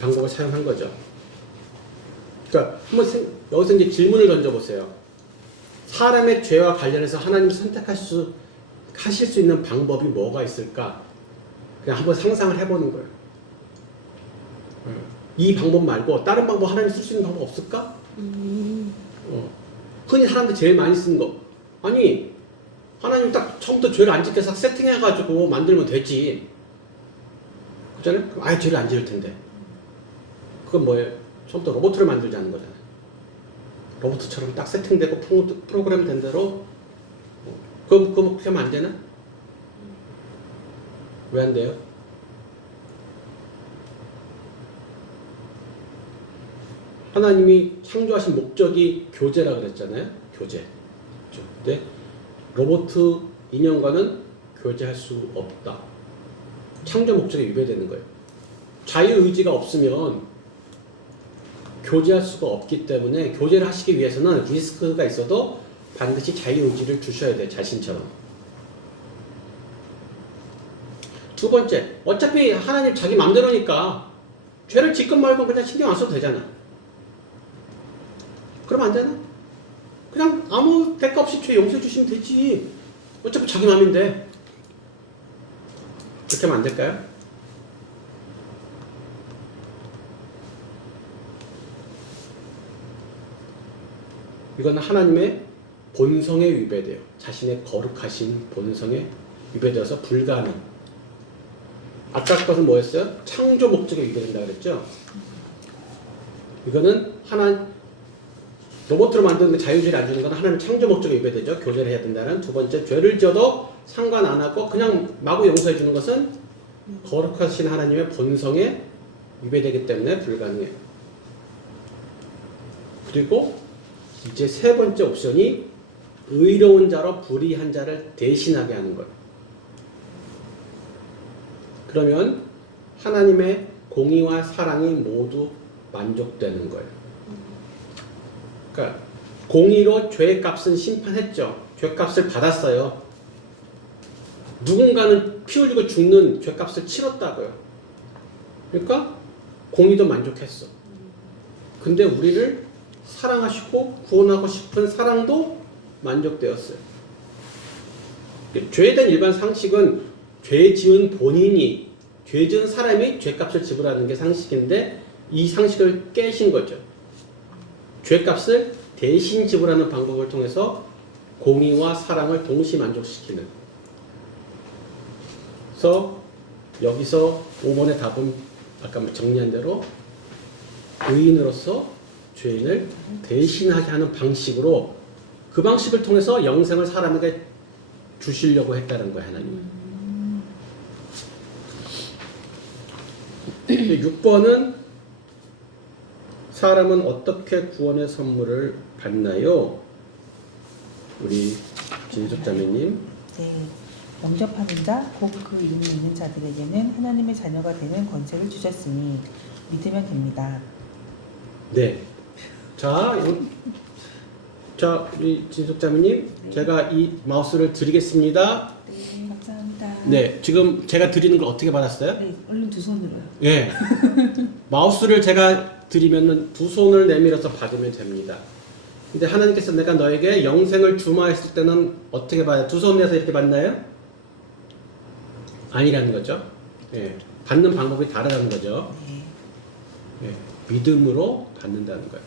방법을 사용한 거죠. 그러니까 한번 여기서 이제 질문을 던져보세요. 사람의 죄와 관련해서 하나님이 하실 수 있는 방법이 뭐가 있을까? 그냥 한번 상상을 해보는 거예요. 이 방법 말고 다른 방법 하나님 쓸 수 있는 방법 없을까? 흔히 사람들 제일 많이 쓰는 거. 아니, 하나님 딱 처음부터 죄를 안 짓게 세팅해가지고 만들면 되지. 그렇잖아요? 그럼 아예 죄를 안 지을 텐데. 그건 뭐예요? 처음부터 로봇을 만들자는 거잖아요. 로봇처럼 딱 세팅되고 프로그램 된 대로 그럼 그렇게 하면 안 되나? 왜 안 돼요? 하나님이 창조하신 목적이 교제라 그랬잖아요. 교제. 근데 로봇 인형과는 교제할 수 없다. 창조 목적에 위배되는 거예요. 자유의지가 없으면 교제할 수가 없기 때문에 교제를 하시기 위해서는 리스크가 있어도 반드시 자유의지를 주셔야 돼요. 자신처럼. 두 번째, 어차피 하나님 자기 맘대로니까 죄를 짓건 말건 그냥 신경 안 써도 되잖아. 그럼 안 되나? 그냥 아무 대가 없이 죄 용서해 주시면 되지. 어차피 자기 맘인데. 그렇게 하면 안 될까요? 이거는 하나님의 본성에 위배돼요. 자신의 거룩하신 본성에 위배되어서 불가능. 아까 것은 뭐였어요? 창조 목적에 위배된다 그랬죠? 이거는 로봇으로 만드는데 자유주의를 안 주는 건 하나님 창조 목적에 위배되죠. 교제를 해야 된다는. 두 번째, 죄를 지어도 상관 안 하고 그냥 마구 용서해 주는 것은 거룩하신 하나님의 본성에 위배되기 때문에 불가능해요. 그리고 이제 세 번째 옵션이 의로운 자로 불의한 자를 대신하게 하는 거예요. 그러면 하나님의 공의와 사랑이 모두 만족되는 거예요. 그러니까 공의로 죄의 값은 심판했죠. 죄값을 받았어요. 누군가는 피 흘리고 죽는 죄값을 치렀다고요. 그러니까 공의도 만족했어. 근데 우리를 사랑하시고 구원하고 싶은 사랑도 만족되었어요. 죄에 대한 일반 상식은 죄 지은 본인이, 죄 지은 사람이 죄값을 지불하는 게 상식인데 이 상식을 깨신 거죠. 죄값을 대신 지불하는 방법을 통해서 공의와 사랑을 동시 만족시키는. 그래서 여기서 5번의 답은 아까 정리한 대로 의인으로서 죄인을 대신하게 하는 방식으로 그 방식을 통해서 영생을 사람에게 주시려고 했다는 거예요, 하나님. 6번은 사람은 어떻게 구원의 선물을 받나요? 우리 진숙자매님. 네. 영접하는 자, 곧 그 이름이 있는 자들에게는 하나님의 자녀가 되는 권세를 주셨으니 믿으면 됩니다. 네. 자, 우리 진숙자매님, 네. 제가 이 마우스를 드리겠습니다. 네, 감사합니다. 네, 지금 제가 드리는 걸 어떻게 받았어요? 네, 얼른 두 손으로요. 예. 마우스를 제가 드리면은 두 손을 내밀어서 받으면 됩니다. 근데 하나님께서 내가 너에게 영생을 주마 했을 때는 어떻게 받아요? 두 손 내서 이렇게 받나요? 아니라는 거죠. 예. 받는 방법이 다르다는 거죠. 네. 예. 믿음으로 받는다는 거예요.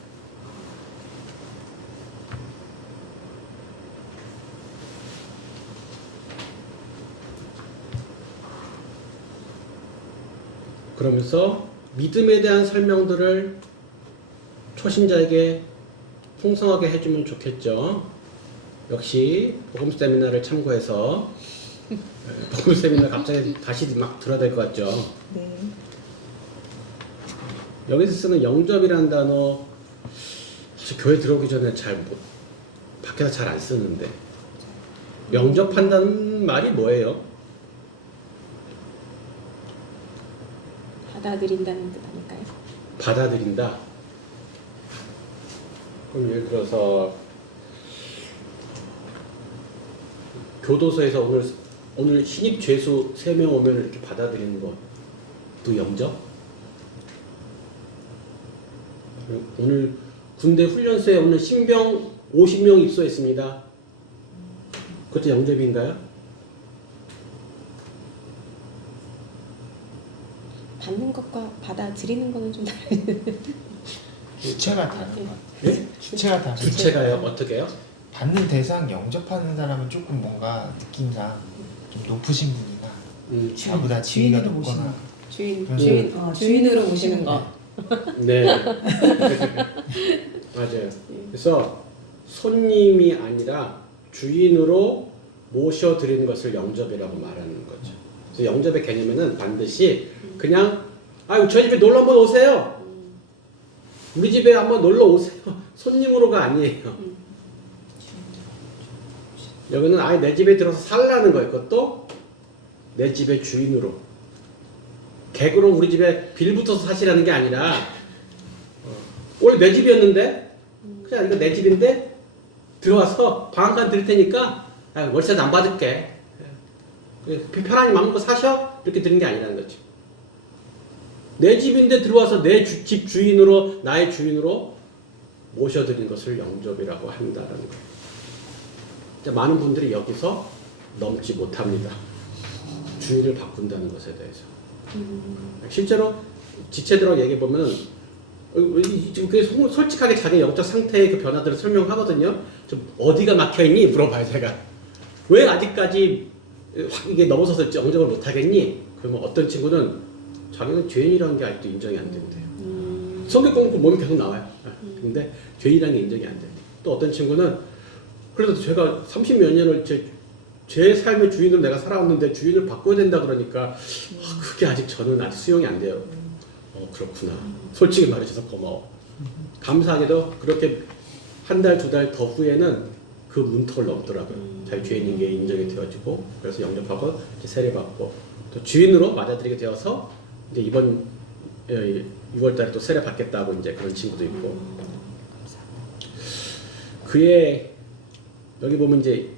그러면서 믿음에 대한 설명들을 초신자에게 풍성하게 해주면 좋겠죠. 역시 복음 세미나를 참고해서 복음 세미나 갑자기 다시 막 들어야 될 것 같죠. 네. 여기서 쓰는 영접이라는 단어 사실 교회 들어오기 전에 밖에서 잘 안 쓰는데 영접한다는 말이 뭐예요? 받아들인다는 뜻 아닐까요? 받아들인다. 그럼 예를 들어서 교도소에서 오늘 신입 죄수 3명 오면 이렇게 받아들이는 것도 영접? 오늘 군대 훈련소에 오늘 신병 50명 입소했습니다. 그것도 영접인가요? 받는 것과 받아들이는 거는 좀 다른. 주체가 다른 것 같아요. 예? 주체가 다른. 주체가요? 어떻게요? 받는 대상 영접하는 사람은 조금 뭔가 느낌상 좀 높으신 분이나 나보다 지위가 주인으로 모시는 높거나 거. 주인, 그래서- 주인으로 모시는 거. 네. 맞아요. 그래서 손님이 아니라 주인으로 모셔드리는 것을 영접이라고 말하는 거죠. 그래서 영접의 개념에는 반드시 그냥 저희 집에 놀러 한번 오세요. 우리 집에 한번 놀러 오세요. 손님으로가 아니에요. 여기는 아예 내 집에 들어서 살라는 거예요. 그것도 내 집의 주인으로. 객으로 우리 집에 빌 붙어서 사시라는 게 아니라 원래 내 집이었는데 그냥 이거 내 집인데 들어와서 방 한 칸 드릴 테니까 월세도 안 받을게. 편안히 마음 먹고 사셔? 이렇게 드는 게 아니라는 거죠. 내 집인데 들어와서 내 집 주인으로 나의 주인으로 모셔드린 것을 영접이라고 한다는 거예요. 많은 분들이 여기서 넘지 못합니다. 주인을 바꾼다는 것에 대해서. 실제로 지체들하고 얘기해 보면 솔직하게 자기 영적 상태의 그 변화들을 설명하거든요. 좀 어디가 막혀 있니? 물어봐요 제가. 왜 아직까지 이게 넘어서서 영접을 못 하겠니? 그러면 어떤 친구는 자기는 죄인이라는 게 아직도 인정이 안 된대요. 성경 공부 몸이 계속 나와요. 근데 죄인이라는 게 인정이 안 된대요. 또 어떤 친구는 그래도 제가 30몇 년을 제 삶의 주인으로 내가 살아왔는데 주인을 바꿔야 된다 그러니까 그게 아직 저는 아직 수용이 안 돼요. 그렇구나. 솔직히 말해줘서 고마워. 감사하게도 그렇게 한 달, 두 달 더 후에는 그 문턱을 넘더라고요. 자기 주인인 게 인정이 되어지고 그래서 영접하고 이제 세례받고 또 주인으로 맞아들이게 되어서 이제 이번 6월달에 또 세례 받겠다고 이제 그런 친구도 있고 그의 여기 보면 이제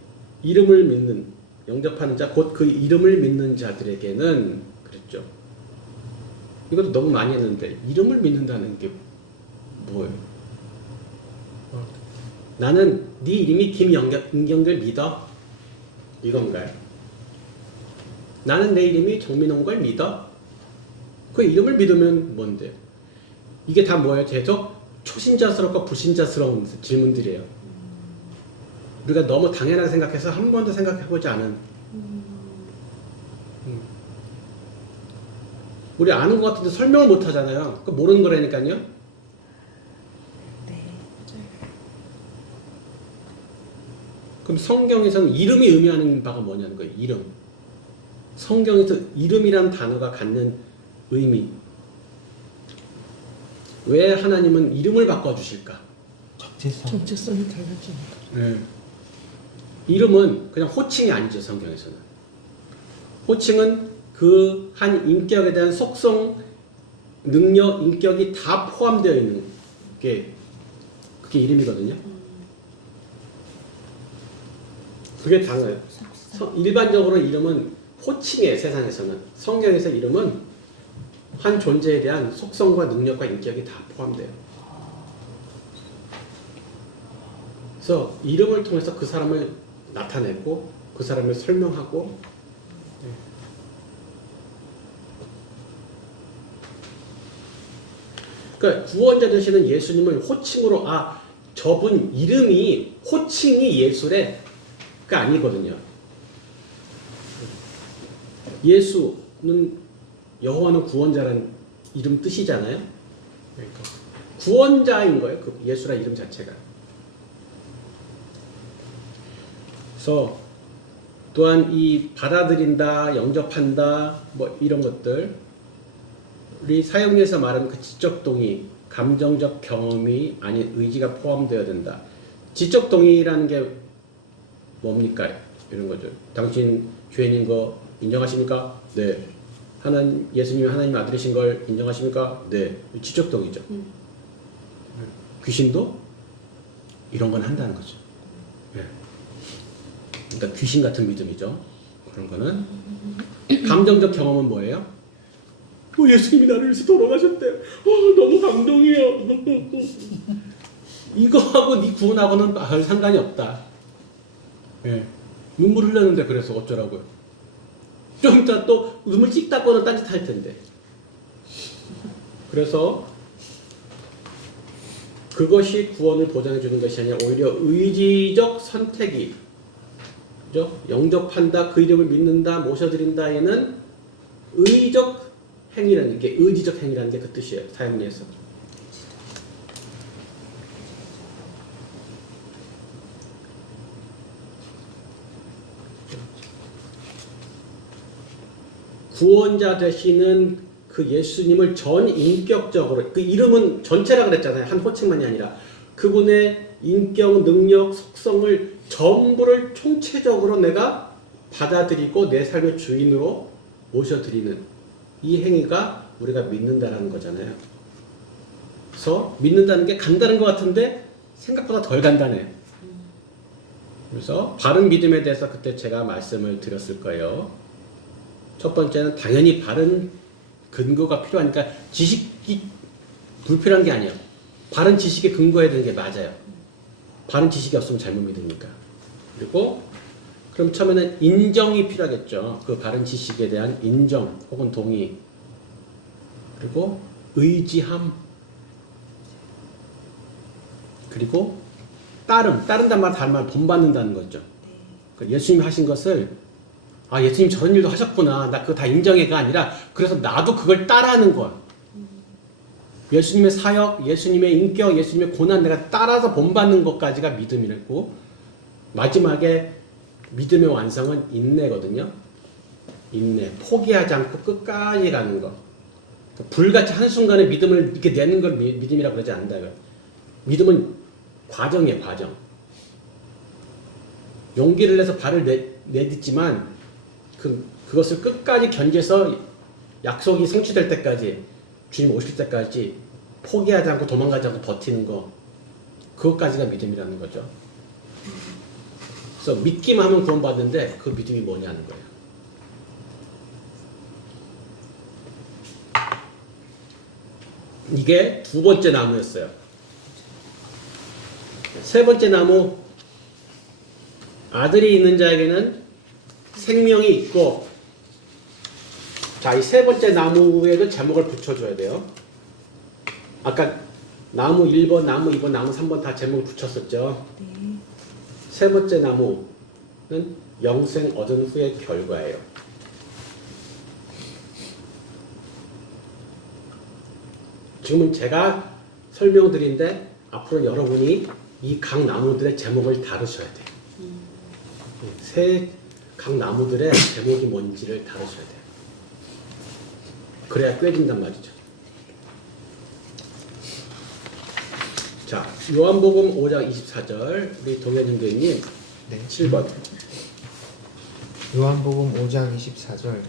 이름을 믿는 영접하는 자 곧 그 이름을 믿는 자들에게는 그랬죠. 이것도 너무 많이 했는데 이름을 믿는다는 게 뭐예요? 나는 네 이름이 김영결 믿어? 이건가요? 나는 내 이름이 정민홍 걸 믿어? 그 이름을 믿으면 뭔데? 이게 다 뭐예요? 계속 초신자스럽고 불신자스러운 질문들이에요. 우리가 너무 당연하게 생각해서 한 번도 생각해보지 않은 우리 아는 것 같은데 설명을 못 하잖아요. 그 모르는 거라니까요. 네. 그럼 성경에서는 이름이 의미하는 바가 뭐냐는 거예요. 이름. 성경에서 이름이란 단어가 갖는 의미. 왜 하나님은 이름을 바꿔주실까? 정체성이 달라져. 네. 이름은 그냥 호칭이 아니죠. 성경에서는. 호칭은 그 한 인격에 대한 속성, 능력, 인격이 다 포함되어 있는 게 그게 이름이거든요. 그게 단어예요. 일반적으로 이름은 호칭이에요. 세상에서는. 성경에서 이름은 한 존재에 대한 속성과 능력과 인격이 다 포함돼요. 그래서 이름을 통해서 그 사람을 나타내고 그 사람을 설명하고 그러니까 구원자 되시는 예수님을 호칭으로 저분 이름이 호칭이 예수래가 아니거든요. 예수는 여호와는 구원자라는 이름 뜻이잖아요. 그러니까 구원자인 거예요. 그 예수라 이름 자체가. 그래서 또한 이 받아들인다, 영접한다, 뭐 이런 것들 우리 사용에서 말하는 그 지적 동의, 감정적 경험이 아닌 의지가 포함되어야 된다. 지적 동의라는 게 뭡니까? 이런 거죠. 당신 죄인인 거 인정하십니까? 네. 예수님이 하나님 아들이신 걸 인정하십니까? 네. 지적 동의죠. 귀신도 이런 건 한다는 거죠. 네. 그러니까 귀신 같은 믿음이죠. 그런 거는. 감정적 경험은 뭐예요? 예수님이 나를 위해서 돌아가셨대. 너무 감동이에요. 이거하고 네 구원하고는 별 상관이 없다. 예. 눈물 흘렸는데 그래서 어쩌라고요. 좀 이따 또 눈물 찍 닦고는 딴짓 할 텐데. 그래서 그것이 구원을 보장해 주는 것이 아니라 오히려 의지적 선택이 그죠? 영접한다, 그 이름을 믿는다, 모셔드린다에는 의적 행위라는 게 의지적 행위라는 게 그 뜻이에요. 사용리에서. 구원자 되시는 그 예수님을 전 인격적으로, 그 이름은 전체라 그랬잖아요. 한 호칭만이 아니라 그분의 인격, 능력, 속성을 전부를 총체적으로 내가 받아들이고 내 삶의 주인으로 모셔드리는 이 행위가 우리가 믿는다라는 거잖아요. 그래서 믿는다는 게 간다는 것 같은데 생각보다 덜 간단해요. 그래서 바른 믿음에 대해서 그때 제가 말씀을 드렸을 거예요. 첫 번째는 당연히 바른 근거가 필요하니까 지식이 불필요한 게 아니에요. 바른 지식에 근거해야 되는 게 맞아요. 바른 지식이 없으면 잘못 믿으니까. 그리고 그럼 처음에는 인정이 필요하겠죠. 그 바른 지식에 대한 인정 혹은 동의. 그리고 의지함. 그리고 따른다는 말 다른 말 본받는다는 거죠. 예수님이 하신 것을 예수님 저런 일도 하셨구나. 나 그거 다 인정해가 아니라 그래서 나도 그걸 따라하는 거야. 예수님의 사역, 예수님의 인격, 예수님의 고난 내가 따라서 본받는 것까지가 믿음이고 마지막에 믿음의 완성은 인내거든요. 인내. 포기하지 않고 끝까지 가는 거. 불같이 한순간에 믿음을 이렇게 내는 걸 믿음이라고 그러지 않는다. 믿음은 과정이에요, 과정. 용기를 내서 발을 내딛지만 그것을 끝까지 견뎌서 약속이 성취될 때까지, 주님 오실 때까지 포기하지 않고 도망가지 않고 버티는 거, 그것까지가 믿음이라는 거죠. 그래서 믿기만 하면 구원받는데 그 믿음이 뭐냐는 거예요. 이게 두 번째 나무였어요. 세 번째 나무, 아들이 있는 자에게는 생명이 있고, 자, 이 세 번째 나무에도 제목을 붙여줘야 돼요. 아까 나무 1번, 나무 2번, 나무 3번 다 제목을 붙였었죠. 네. 세 번째 나무는 영생 얻은 후의 결과예요. 지금은 제가 설명드린데 앞으로 여러분이 이 각 나무들의 제목을 다루셔야 돼요. 각 나무들의 제목이 뭔지를 다루셔야 돼요. 그래야 꿰진단 말이죠. 자, 요한복음 5장 24절 우리 동현준 교수님 네. 7번. 요한복음 5장 24절.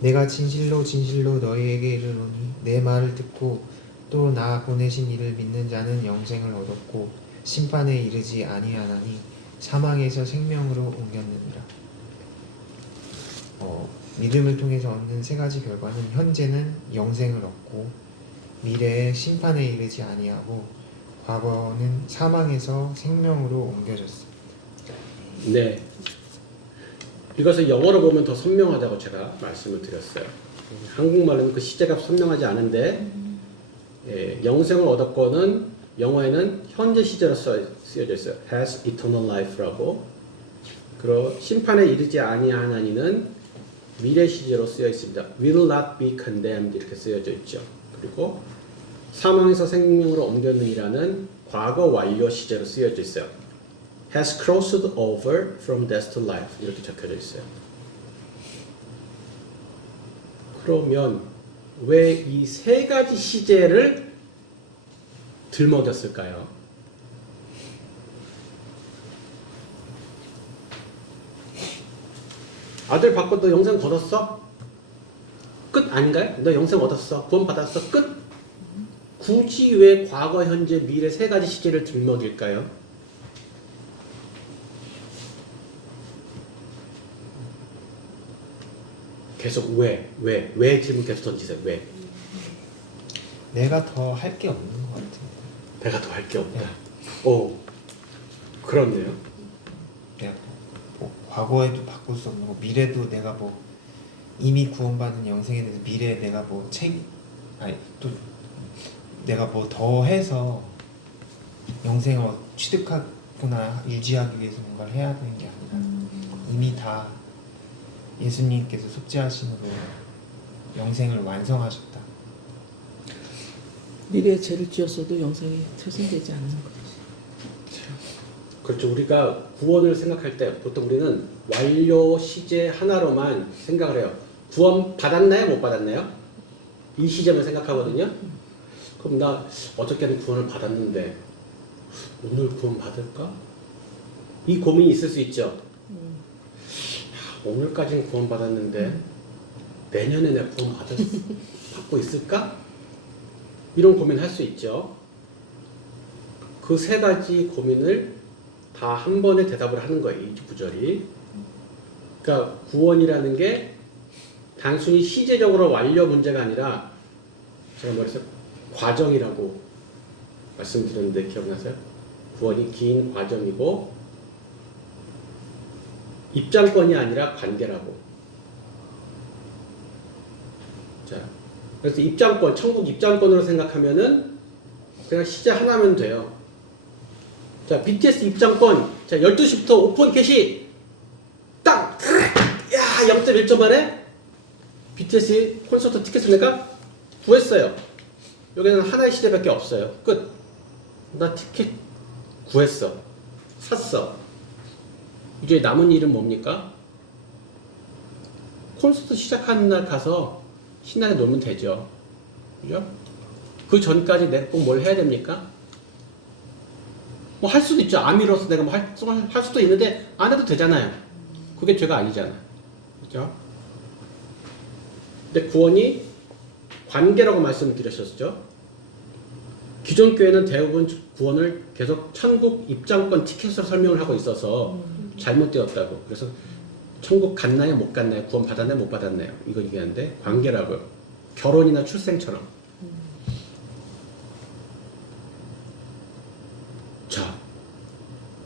내가 진실로 진실로 너희에게 이르노니 내 말을 듣고 또 나 보내신 이를 믿는 자는 영생을 얻었고 심판에 이르지 아니하나니 사망에서 생명으로 옮겼느니라. 믿음을 통해서 얻는 세 가지 결과는 현재는 영생을 얻고 미래에 심판에 이르지 아니하고 과거는 사망에서 생명으로 옮겨졌습니다. 네. 이것을 영어로 보면 더 선명하다고 제가 말씀을 드렸어요. 한국말로는 그 시제가 선명하지 않은데 영생을 얻었고는 영어에는 현재 시제로 쓰여져 있어요. has eternal life라고. 그리고 심판에 이르지 아니하나니는 미래 시제로 쓰여 있습니다. will not be condemned 이렇게 쓰여져 있죠. 그리고 사망에서 생명으로 옮겼느니라는 과거 완료 시제로 쓰여져 있어요. has crossed over from death to life 이렇게 적혀져 있어요. 그러면 왜 이 세 가지 시제를 들먹였을까요? 아들 받고 너 영생 얻었어? 끝 아닌가요? 너 영생 얻었어? 구원 받았어? 끝? 굳이 왜 과거, 현재, 미래 세 가지 시제를 들먹일까요? 계속 왜 질문 계속 던지세요. 왜? 내가 더 할 게 없는 것 같아요. 내가 더 할 게 없다. 오, 그렇네요. 내가 과거에도 바꿀 수 없는 거, 미래도 내가 이미 구원받은 영생에 대해서 미래에 내가 또 내가 더 해서 영생을 취득하거나 유지하기 위해서 뭔가를 해야 되는 게 아니라 이미 다 예수님께서 속죄하심으로 영생을 완성하셨다. 미래에 죄를 지었어도 영생이 퇴생되지 않는 거지. 그렇죠. 우리가 구원을 생각할 때 보통 우리는 완료 시제 하나로만 생각을 해요. 구원 받았나요? 못 받았나요? 이 시제만 생각하거든요. 그럼 나 어저께는 구원을 받았는데 오늘 구원 받을까? 이 고민이 있을 수 있죠. 야, 오늘까지는 구원 받았는데 내년에 내가 구원 받고 있을까? 이런 고민할 수 있죠. 그 세 가지 고민을 다 한 번에 대답을 하는 거예요. 이 구절이. 그러니까 구원이라는 게 단순히 시제적으로 완료 문제가 아니라 제가 뭐랬어요? 과정이라고 말씀드렸는데 기억나세요? 구원이 긴 과정이고 입장권이 아니라 관계라고. 자, 그래서 입장권, 천국 입장권으로 생각하면은 그냥 시제 하나면 돼요. 자, BTS 입장권. 자, 12시부터 오픈 개시. 딱! 야, 0.1초 만에 BTS 콘서트 티켓을 내가 구했어요. 여기는 하나의 시대밖에 없어요. 끝. 나 티켓 구했어. 샀어. 이제 남은 일은 뭡니까? 콘서트 시작하는 날 가서 신나게 놀면 되죠. 그죠? 그 전까지 내가 꼭 뭘 해야 됩니까? 뭐 할 수도 있죠. 아미로서 내가 뭐 할 수도 있는데 안 해도 되잖아요. 그게 죄가 아니잖아. 그죠? 근데 구원이 관계라고 말씀을 드렸었죠. 기존 교회는 대부분 구원을 계속 천국 입장권 티켓으로 설명을 하고 있어서 잘못되었다고. 그래서 천국 갔나요? 못 갔나요? 구원 받았나요? 못 받았나요? 이거 얘기하는데 관계라고요. 결혼이나 출생처럼. 자,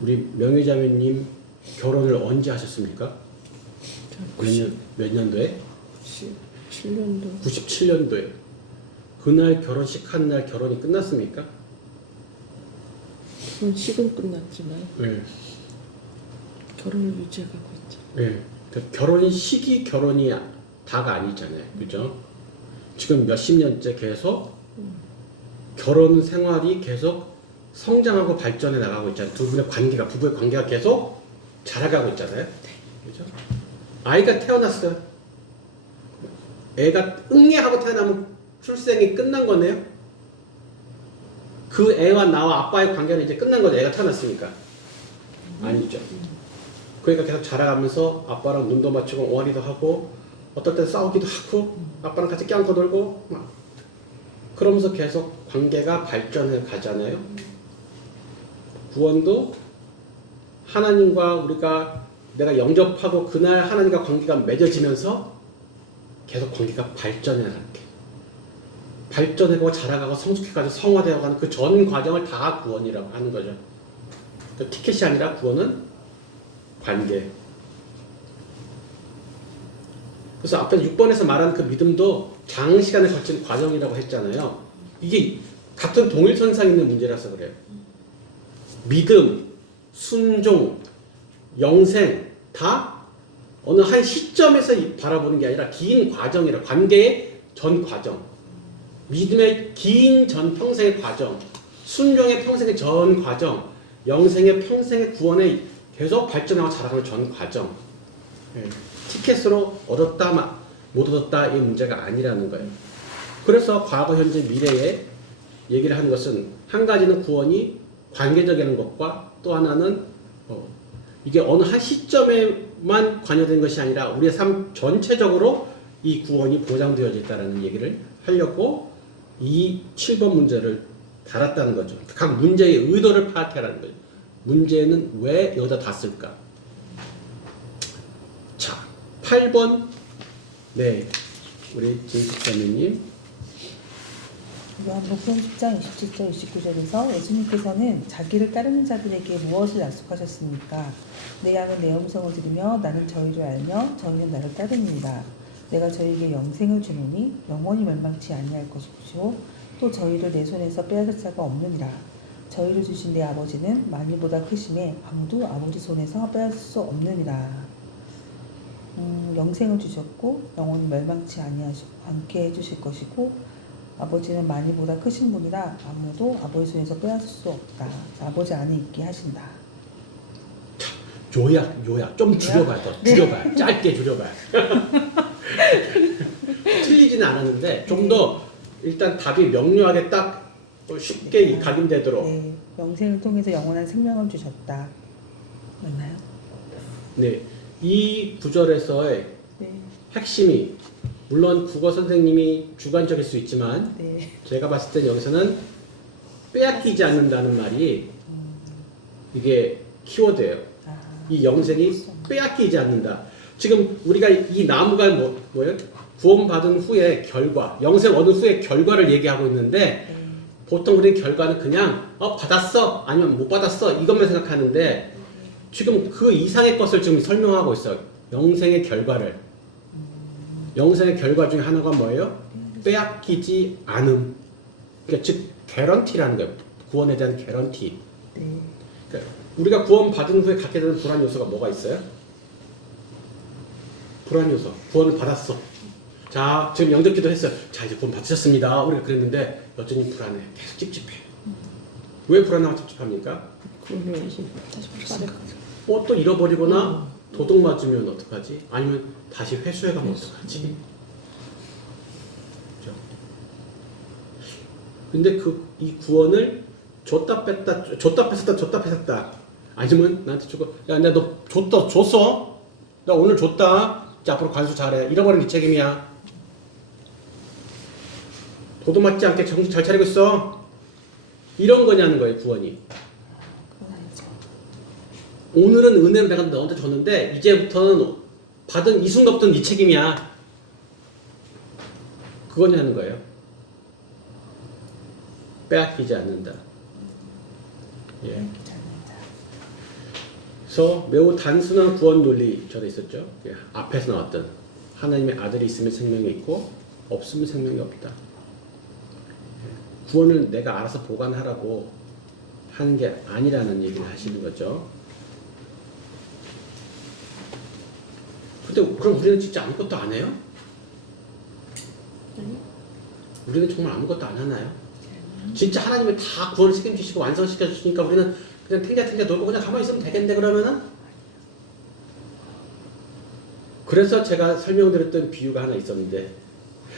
우리 명희자매님 결혼을 언제 하셨습니까? 몇 년도에? 7년도. 97년도에. 그날 결혼식 한 날 결혼이 끝났습니까? 그건 식은 끝났지만 네. 결혼을 유지해가고 있죠. 네. 결혼식이 결혼이 다가 아니잖아요. 그죠? 지금 몇십 년째 계속 결혼 생활이 계속 성장하고 발전해 나가고 있잖아요. 두 분의 관계가, 부부의 관계가 계속 자라가고 있잖아요. 그죠? 아이가 태어났어요. 애가 응애하고 태어나면 출생이 끝난 거네요. 그 애와 나와 아빠의 관계는 이제 끝난 거죠. 애가 태어났으니까. 아니죠. 그러니까 계속 자라가면서 아빠랑 눈도 맞추고 옹알이도 하고 어떨 때 싸우기도 하고 아빠랑 같이 껴안고 놀고 막 그러면서 계속 관계가 발전해 가잖아요. 구원도 하나님과 우리가 내가 영접하고 그날 하나님과 관계가 맺어지면서 계속 관계가 발전해 나게. 발전해가고 자라가고 성숙해가지고 성화되어가는 그 전 과정을 다 구원이라고 하는 거죠. 그 티켓이 아니라 구원은 관계. 그래서 앞에 6번에서 말한 그 믿음도 장시간에 걸친 과정이라고 했잖아요. 이게 같은 동일선상에 있는 문제라서 그래요. 믿음, 순종, 영생 다 어느 한 시점에서 바라보는 게 아니라 긴 과정이라 관계의 전 과정. 믿음의 긴 전 평생의 과정, 순종의 평생의 전 과정, 영생의 평생의 구원의 계속 발전하고 자라가는 전 과정. 티켓으로 얻었다 못 얻었다 이 문제가 아니라는 거예요. 그래서 과거, 현재, 미래에 얘기를 하는 것은 한 가지는 구원이 관계적인 것과 또 하나는 이게 어느 한 시점에만 관여된 것이 아니라 우리의 삶 전체적으로 이 구원이 보장되어 있다는 얘기를 하려고 이 7번 문제를 달았다는 거죠. 각 문제의 의도를 파악하라는 거죠. 문제는 왜 여기다 das을까? 자, 8번. 네, 우리 진숙자매님. 요한복음 10장 27절 29절에서 예수님께서는 자기를 따르는 자들에게 무엇을 약속하셨습니까? 내 양은 내 음성을 들으며 나는 저희를 알며 저희는 나를 따릅니다. 내가 저희에게 영생을 주노니 영원히 멸망치 아니할 것이고 또 저희를 내 손에서 빼앗을 자가 없느니라. 저희를 주신 내 아버지는 만일보다 크심에 아무도 아버지 손에서 빼앗을 수 없느니라. 영생을 주셨고 영원히 멸망치 않게 해주실 것이고 아버지는 많이보다 크신 분이라 아무도 아버지 손에서 빼앗을 수 없다. 아버지 안에 있게 하신다. 요약 좀 줄여봐요. 더 줄여봐요. 짧게 줄여봐요. 틀리지는 않았는데 좀 더 일단 답이 명료하게 딱 쉽게 각인되도록. 네, 영생을 통해서 영원한 생명을 주셨다. 맞나요? 네, 이 구절에서의 네, 핵심이 물론 국어 선생님이 주관적일 수 있지만 네, 제가 봤을 때 여기서는 빼앗기지 않는다는 말이 이게 키워드예요. 아, 이 영생이 빼앗기지 않는다. 지금 우리가 이 나무가 뭐예요? 구원받은 후에 결과, 영생 얻은 후에 결과를 얘기하고 있는데 네, 보통 우리는 결과는 그냥 받았어 아니면 못 받았어 이것만 생각하는데 지금 그 이상의 것을 지금 설명하고 있어요. 영생의 결과를. 영생의 결과 중에 하나가 뭐예요? 빼앗기지 않음. 그러니까 즉 개런티라는 거예요. 구원에 대한 개런티. 네. 그러니까 우리가 구원받은 후에 갖게 되는 불안 요소가 뭐가 있어요? 불안 요소. 구원을 받았어. 자, 지금 영접기도 했어요. 자, 이제 구원 받으셨습니다. 우리가 그랬는데 여전히 불안해. 계속 찝찝해. 왜 불안하고 찝찝합니까? 다시 받을 또 잃어버리거나 도둑 맞으면 어떡하지? 아니면 다시 회수해가면 어떡하지? 그죠? 근데 이 구원을 줬다 뺐다, 줬다 뺐었다, 줬다 뺐었다. 아니면 나한테 주고, 야, 내가 너 줬어? 나 오늘 줬다. 이제 앞으로 관수 잘해. 잃어버린 네 책임이야. 도둑 맞지 않게 정신 잘 차리고 있어. 이런 거냐는 거예요, 구원이. 그건 아니죠. 오늘은 은혜로 내가 너한테 줬는데 이제부터는 받은 이 순간부터는 네 책임이야. 그거냐는 거예요. 빼앗기지 않는다. 예. 빼앗기지 않는다. 그래서 매우 단순한 구원 논리 전에 있었죠. 예. 앞에서 나왔던 하나님의 아들이 있으면 생명이 있고 없으면 생명이 없다. 예. 구원을 내가 알아서 보관하라고 하는 게 아니라는 얘기를 하시는 거죠. 근데 그럼 우리는 진짜 아무것도 안 해요? 아니? 우리는 정말 아무것도 안 하나요? 진짜 하나님이 다 구원을 책임지시고 완성시켜 주시니까 우리는 그냥 탱자탱자 놀고 그냥 가만히 있으면 되겠는데 그러면은? 그래서 제가 설명드렸던 비유가 하나 있었는데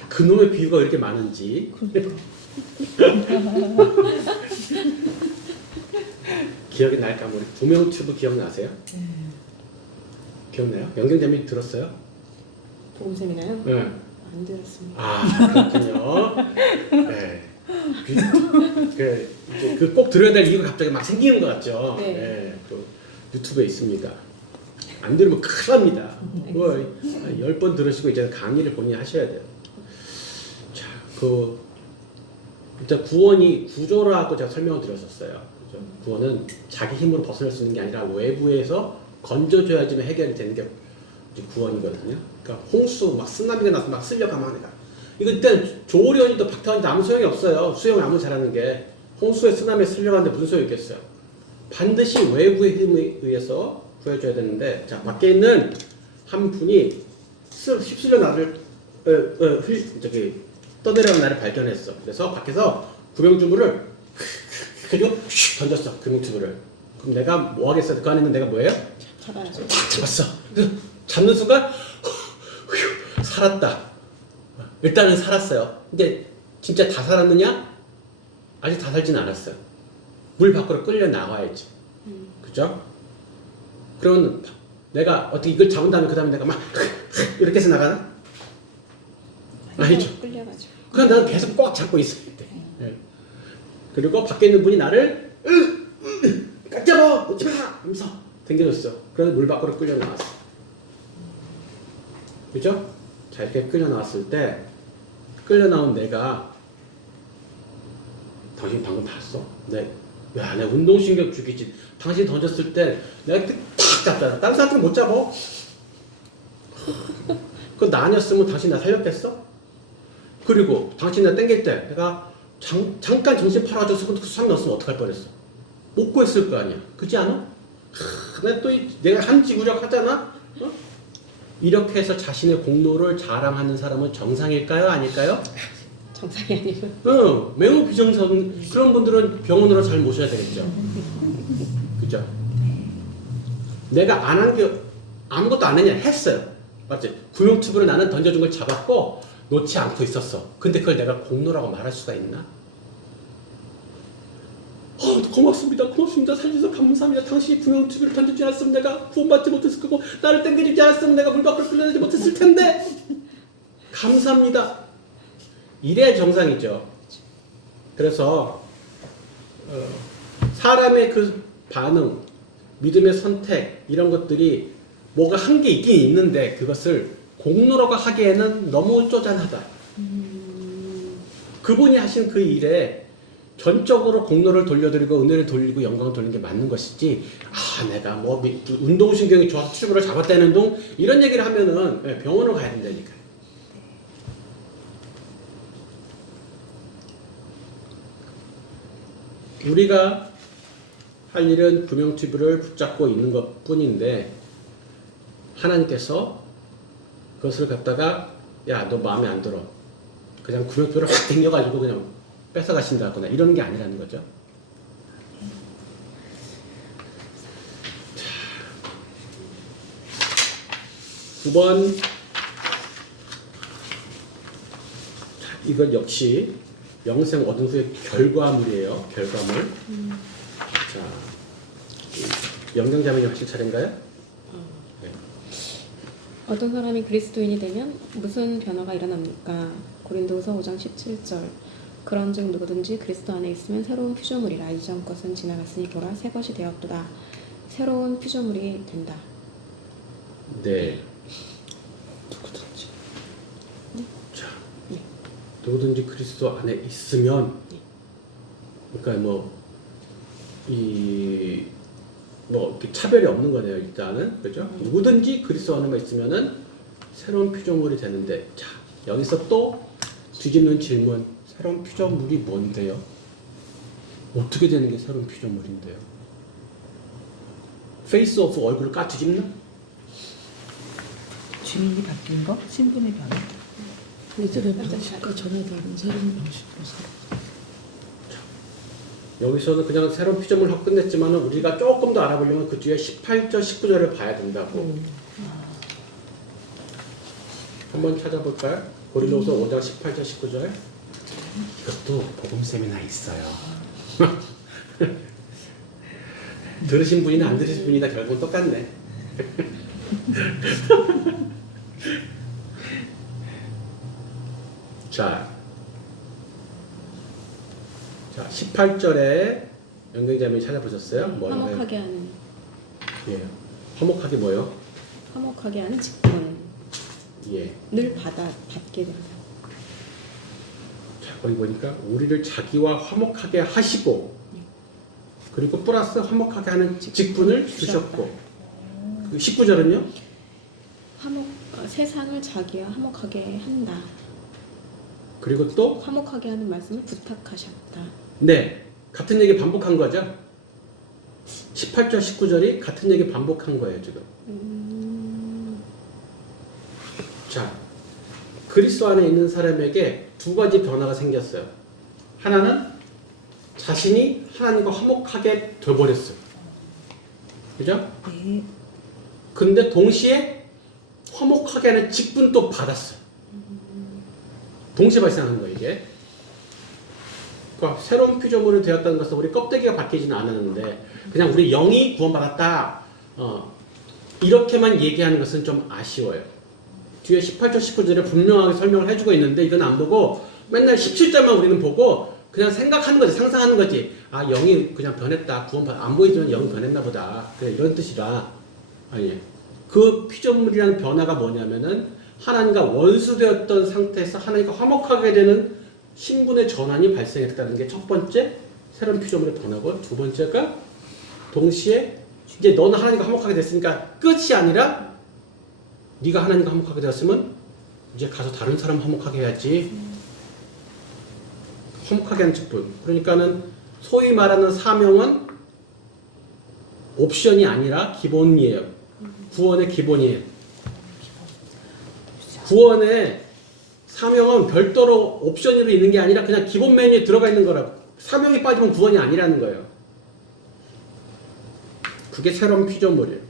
그놈의 비유가 왜 이렇게 많은지 기억이 날까 모르. 구명튜브 기억나세요? 기억나요? 영경재미 들었어요? 도움쌤이나요? 네. 안 들었습니다. 아, 그렇군요. 네. 그 꼭 들어야 될 이유가 갑자기 막 생기는 것 같죠? 네. 네. 그 유튜브에 있습니다. 안 들으면 큰일 납니다. 10번 들으시고 이제 강의를 본인이 하셔야 돼요. 자, 일단 구원이 구조라고 제가 설명을 드렸었어요. 그죠? 구원은 자기 힘으로 벗어날 수 있는 게 아니라 외부에서 건져줘야지만 해결이 되는 게 이제 구원이거든요. 그러니까 홍수 막 쓰나미가 나서 막 쓸려가면 하니까 이거 일단 조오리언이도 박태환이도 아무 소용이 없어요. 수영을 아무리 잘하는 게 홍수에 쓰나미에 쓸려가는데 무슨 소용이 있겠어요. 반드시 외부의 힘에 의해서 구해줘야 되는데 자 밖에 있는 한 분이 휩쓸려 나를 떠내려가는 나를 발견했어. 그래서 밖에서 구명주물을 그리고 슉 던졌어. 구명주물을. 그럼 내가 뭐 하겠어? 그 안에 있는 내가 뭐예요? 잡아야죠. 탁 잡았어. 그래서 잡는 순간 휴, 살았다. 일단은 살았어요. 근데 진짜 다 살았느냐? 아직 다 살지는 않았어요. 물 밖으로 끌려 나와야지. 그죠? 그러면 내가 어떻게 이걸 잡은 다음에 그 다음에 내가 막 이렇게 해서 나가나? 아니죠. 끌려가지고. 그럼 나는 계속 꽉 잡고 있어야 돼. 예. 그리고 밖에 있는 분이 나를 꽉 잡아! 놓지 마! 하면서 당겨줬어. 그래서 물 밖으로 끌려 나왔어. 그죠? 자, 이렇게 끌려 나왔을 때 끌려 나온 내가 당신 방금 봤어? 야, 내 운동신경 죽이지. 당신 던졌을 때 내가 탁 잡잖아. 다른 사람들은 못 잡아. 그거 나 아니었으면 당신 나 살렸겠어? 그리고 당신 나 땡길 때 내가 잠깐 정신 팔아줘서 그 수상 넣었으면 어떡할 뻔했어? 못 구했을 거 아니야. 그렇지 않아? 내가 또 내가 한지구력 하잖아? 어? 이렇게 해서 자신의 공로를 자랑하는 사람은 정상일까요? 아닐까요? 정상이 아니고 매우 비정상. 그런 분들은 병원으로 잘 모셔야 되겠죠. 그죠? 내가 안 한 게 아무것도 안 했냐? 했어요. 맞지? 구명튜브를 나는 던져준 걸 잡았고 놓지 않고 있었어. 근데 그걸 내가 공로라고 말할 수가 있나? 고맙습니다. 고맙습니다. 살려주셔서 감사합니다. 당신이 구명튜브를 던지지 않았으면 내가 구원받지 못했을 거고 나를 땡겨주지 않았으면 내가 물 밖으로 끌려내지 못했을 텐데 감사합니다. 이래야 정상이죠. 그래서 사람의 그 반응, 믿음의 선택 이런 것들이 뭐가 한 게 있긴 있는데 그것을 공로라고 하기에는 너무 쪼잔하다. 그분이 하신 그 일에 전적으로 공로를 돌려드리고 은혜를 돌리고 영광을 돌리는 게 맞는 것이지 내가 뭐 운동신경이 좋아서 튜브를 잡았다는 둥 이런 얘기를 하면은 병원으로 가야 된다니까. 우리가 할 일은 구명튜브를 붙잡고 있는 것 뿐인데 하나님께서 그것을 갖다가 야, 너 마음에 안 들어. 그냥 구명튜브를 확 당겨가지고 그냥 뺏어가신다거나 이런 게 아니라는 거죠. 자, 9번. 이건 역시 영생 얻은 후의 결과물이에요. 결과물. 자, 영경자매님 하실 차례인가요? 네. 어떤 사람이 그리스도인이 되면 무슨 변화가 일어납니까? 고린도후서 5장 17절. 그런즉 누구든지 그리스도 안에 있으면 새로운 피조물이라 이전 것은 지나갔으니 보라 새 것이 되었도다. 새로운 피조물이 된다. 네. 누구든지. 자, 누구든지 그리스도 안에 있으면, 그러니까 이렇게 차별이 없는 거네요. 일단은 그죠? 누구든지 그리스도 안에만 있으면은 새로운 피조물이 되는데, 자 여기서 또 뒤집는 질문. 새로운 피조물이 뭔데요? 어떻게 되는 게 새로운 피조물인데요? 페이스 오프 얼굴을 뒤집나? 주민이 바뀐 거? 신분의 변화? 이들의 방식과 전혀 다른 새로운 방식으로 살아. 여기서는 그냥 새로운 피조물 하고 끝냈지만 우리가 조금 더 알아보려면 그 뒤에 18절, 19절을 봐야 된다고. 한번 찾아볼까요? 고린도서 5장 18절, 19절. 이것도 복음 세미나 있어요. 들으신 분이나 안 들으신 분이나 결국은 똑같네. 자, 18절에 영경자매님 찾아보셨어요? 뭐예요? 화목하게 하는 예. 화목하게 뭐요? 화목하게 하는 직분을 예. 받게 된다. 자, 거기 보니까 우리를 자기와 화목하게 하시고 그리고 플러스 화목하게 하는 직분을 주셨고 그 19절은요? 세상을 자기와 화목하게 한다. 그리고 또 화목하게 하는 말씀을 부탁하셨다. 네, 같은 얘기 반복한 거죠? 18절, 19절이 같은 얘기 반복한 거예요, 지금. 자, 그리스도 안에 있는 사람에게 두 가지 변화가 생겼어요. 하나는 자신이 하나님과 화목하게 돼버렸어요. 그죠? 네. 근데 동시에 화목하게 하는 직분도 받았어요. 동시에 발생하는 거예요, 이게. 그러니까 새로운 피조물이 되었다는 것은 우리 껍데기가 바뀌지는 않았는데 그냥 우리 영이 구원받았다. 이렇게만 얘기하는 것은 좀 아쉬워요. 뒤에 18절, 19절에 분명하게 설명을 해주고 있는데 이건 안 보고 맨날 17절만 우리는 보고 그냥 생각하는 거지, 상상하는 거지. 아, 영이 그냥 변했다. 안 보이지만 영이 변했나 보다. 그래, 이런 뜻이라. 아니, 그 피조물이라는 변화가 뭐냐면은 하나님과 원수되었던 상태에서 하나님과 화목하게 되는 신분의 전환이 발생했다는 게 첫 번째 새로운 피조물의 변화고, 두 번째가 동시에 이제 너는 하나님과 화목하게 됐으니까 끝이 아니라 네가 하나님과 화목하게 되었으면 이제 가서 다른 사람 화목하게 해야지. 화목하게 하는 직분. 그러니까는 소위 말하는 사명은 옵션이 아니라 기본이에요. 구원의 기본이에요. 구원의 사명은 별도로 옵션으로 있는 게 아니라 그냥 기본 메뉴에 들어가 있는 거라고. 사명이 빠지면 구원이 아니라는 거예요. 그게 새로운 피조물이에요.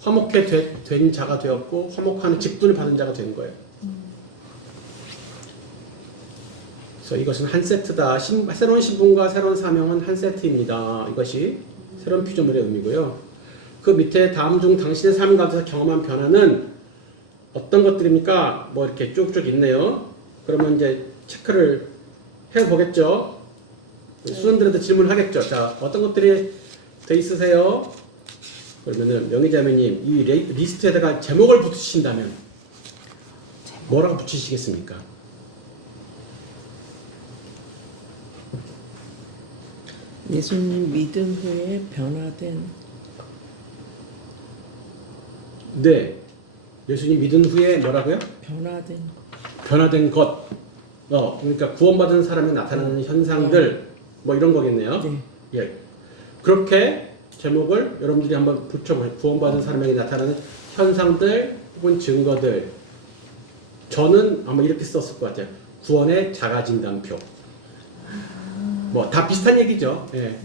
화목해 된 자가 되었고 화목하는 직분을 받은 자가 된 거예요. 그래서 이것은 한 세트다. 새로운 신분과 새로운 사명은 한 세트입니다. 이것이 새로운 피조물의 의미고요. 그 밑에 다음 중 당신의 삶 가운데서 경험한 변화는 어떤 것들입니까? 뭐 이렇게 쭉쭉 있네요. 그러면 이제 체크를 해보겠죠. 수험들한테 질문하겠죠. 자, 어떤 것들이 돼 있으세요? 그러면은 명의자매님 이 리스트에다가 제목을 붙이신다면 뭐라고 붙이시겠습니까? 예수님 믿음 후에 변화된 네. 예수님 믿은 후에 뭐라고요? 변화된 것. 그러니까 구원받은 사람이 나타나는 현상들 뭐 이런 거겠네요. 네. 예. 그렇게 제목을 여러분들이 한번 붙여보세요. 구원받은 사람에게 나타나는 현상들 혹은 증거들. 저는 아마 이렇게 썼을 것 같아요. 구원의 자가진단표. 뭐 다 비슷한 얘기죠. 예.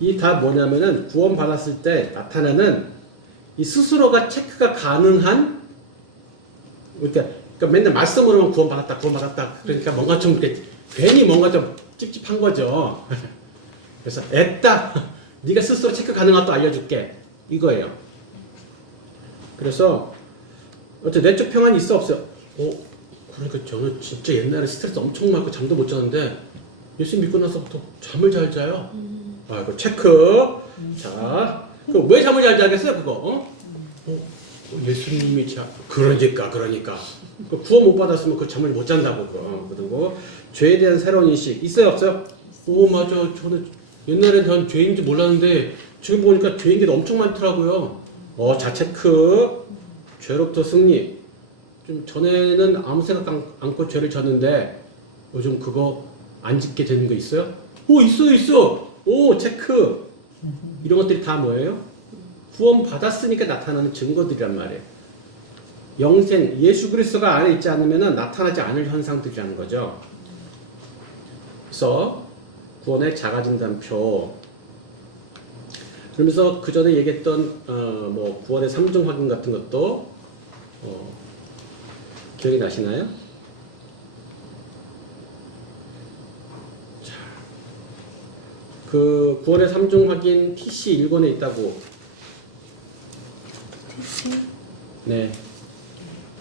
이 다 뭐냐면은 구원받았을 때 나타나는 이 스스로가 체크가 가능한 그러니까 맨날 말씀으로만 구원받았다. 그러니까 뭔가 좀 이렇게 괜히 뭔가 좀 찝찝한 거죠. 그래서 애따 네가 스스로 체크 가능한 것도 알려줄게 이거예요. 그래서 어째 내적 평안이 있어 없어요? 그러니까 저는 진짜 옛날에 스트레스 엄청 많고 잠도 못 자는데 예수 믿고 나서부터 잠을 잘 자요. 그 체크. 자, 그 왜 잠을 잘 자겠어요 그거? 예수님이 그러니까 그 구원 못 받았으면 그 잠을 못 잔다고. 그리고 죄에 대한 새로운 인식 있어요 없어요? 맞아. 저는 옛날에 전 죄인지 몰랐는데 지금 보니까 죄인 게 엄청 많더라고요. 자 체크. 죄로부터 승리. 좀 전에는 아무 생각 않고 죄를 졌는데 요즘 그거 안 짓게 되는 거 있어요? 있어. 체크. 이런 것들이 다 뭐예요? 구원 받았으니까 나타나는 증거들이란 말이에요. 영생, 예수 그리스도가 안에 있지 않으면 나타나지 않을 현상들이라는 거죠. 그래서 구원의 자가진단표. 그러면서 그 전에 얘기했던 뭐 구원의 3중 확인 같은 것도 기억이 나시나요? 자, 그 구원의 3중 확인 TC 1권에 있다고. 네.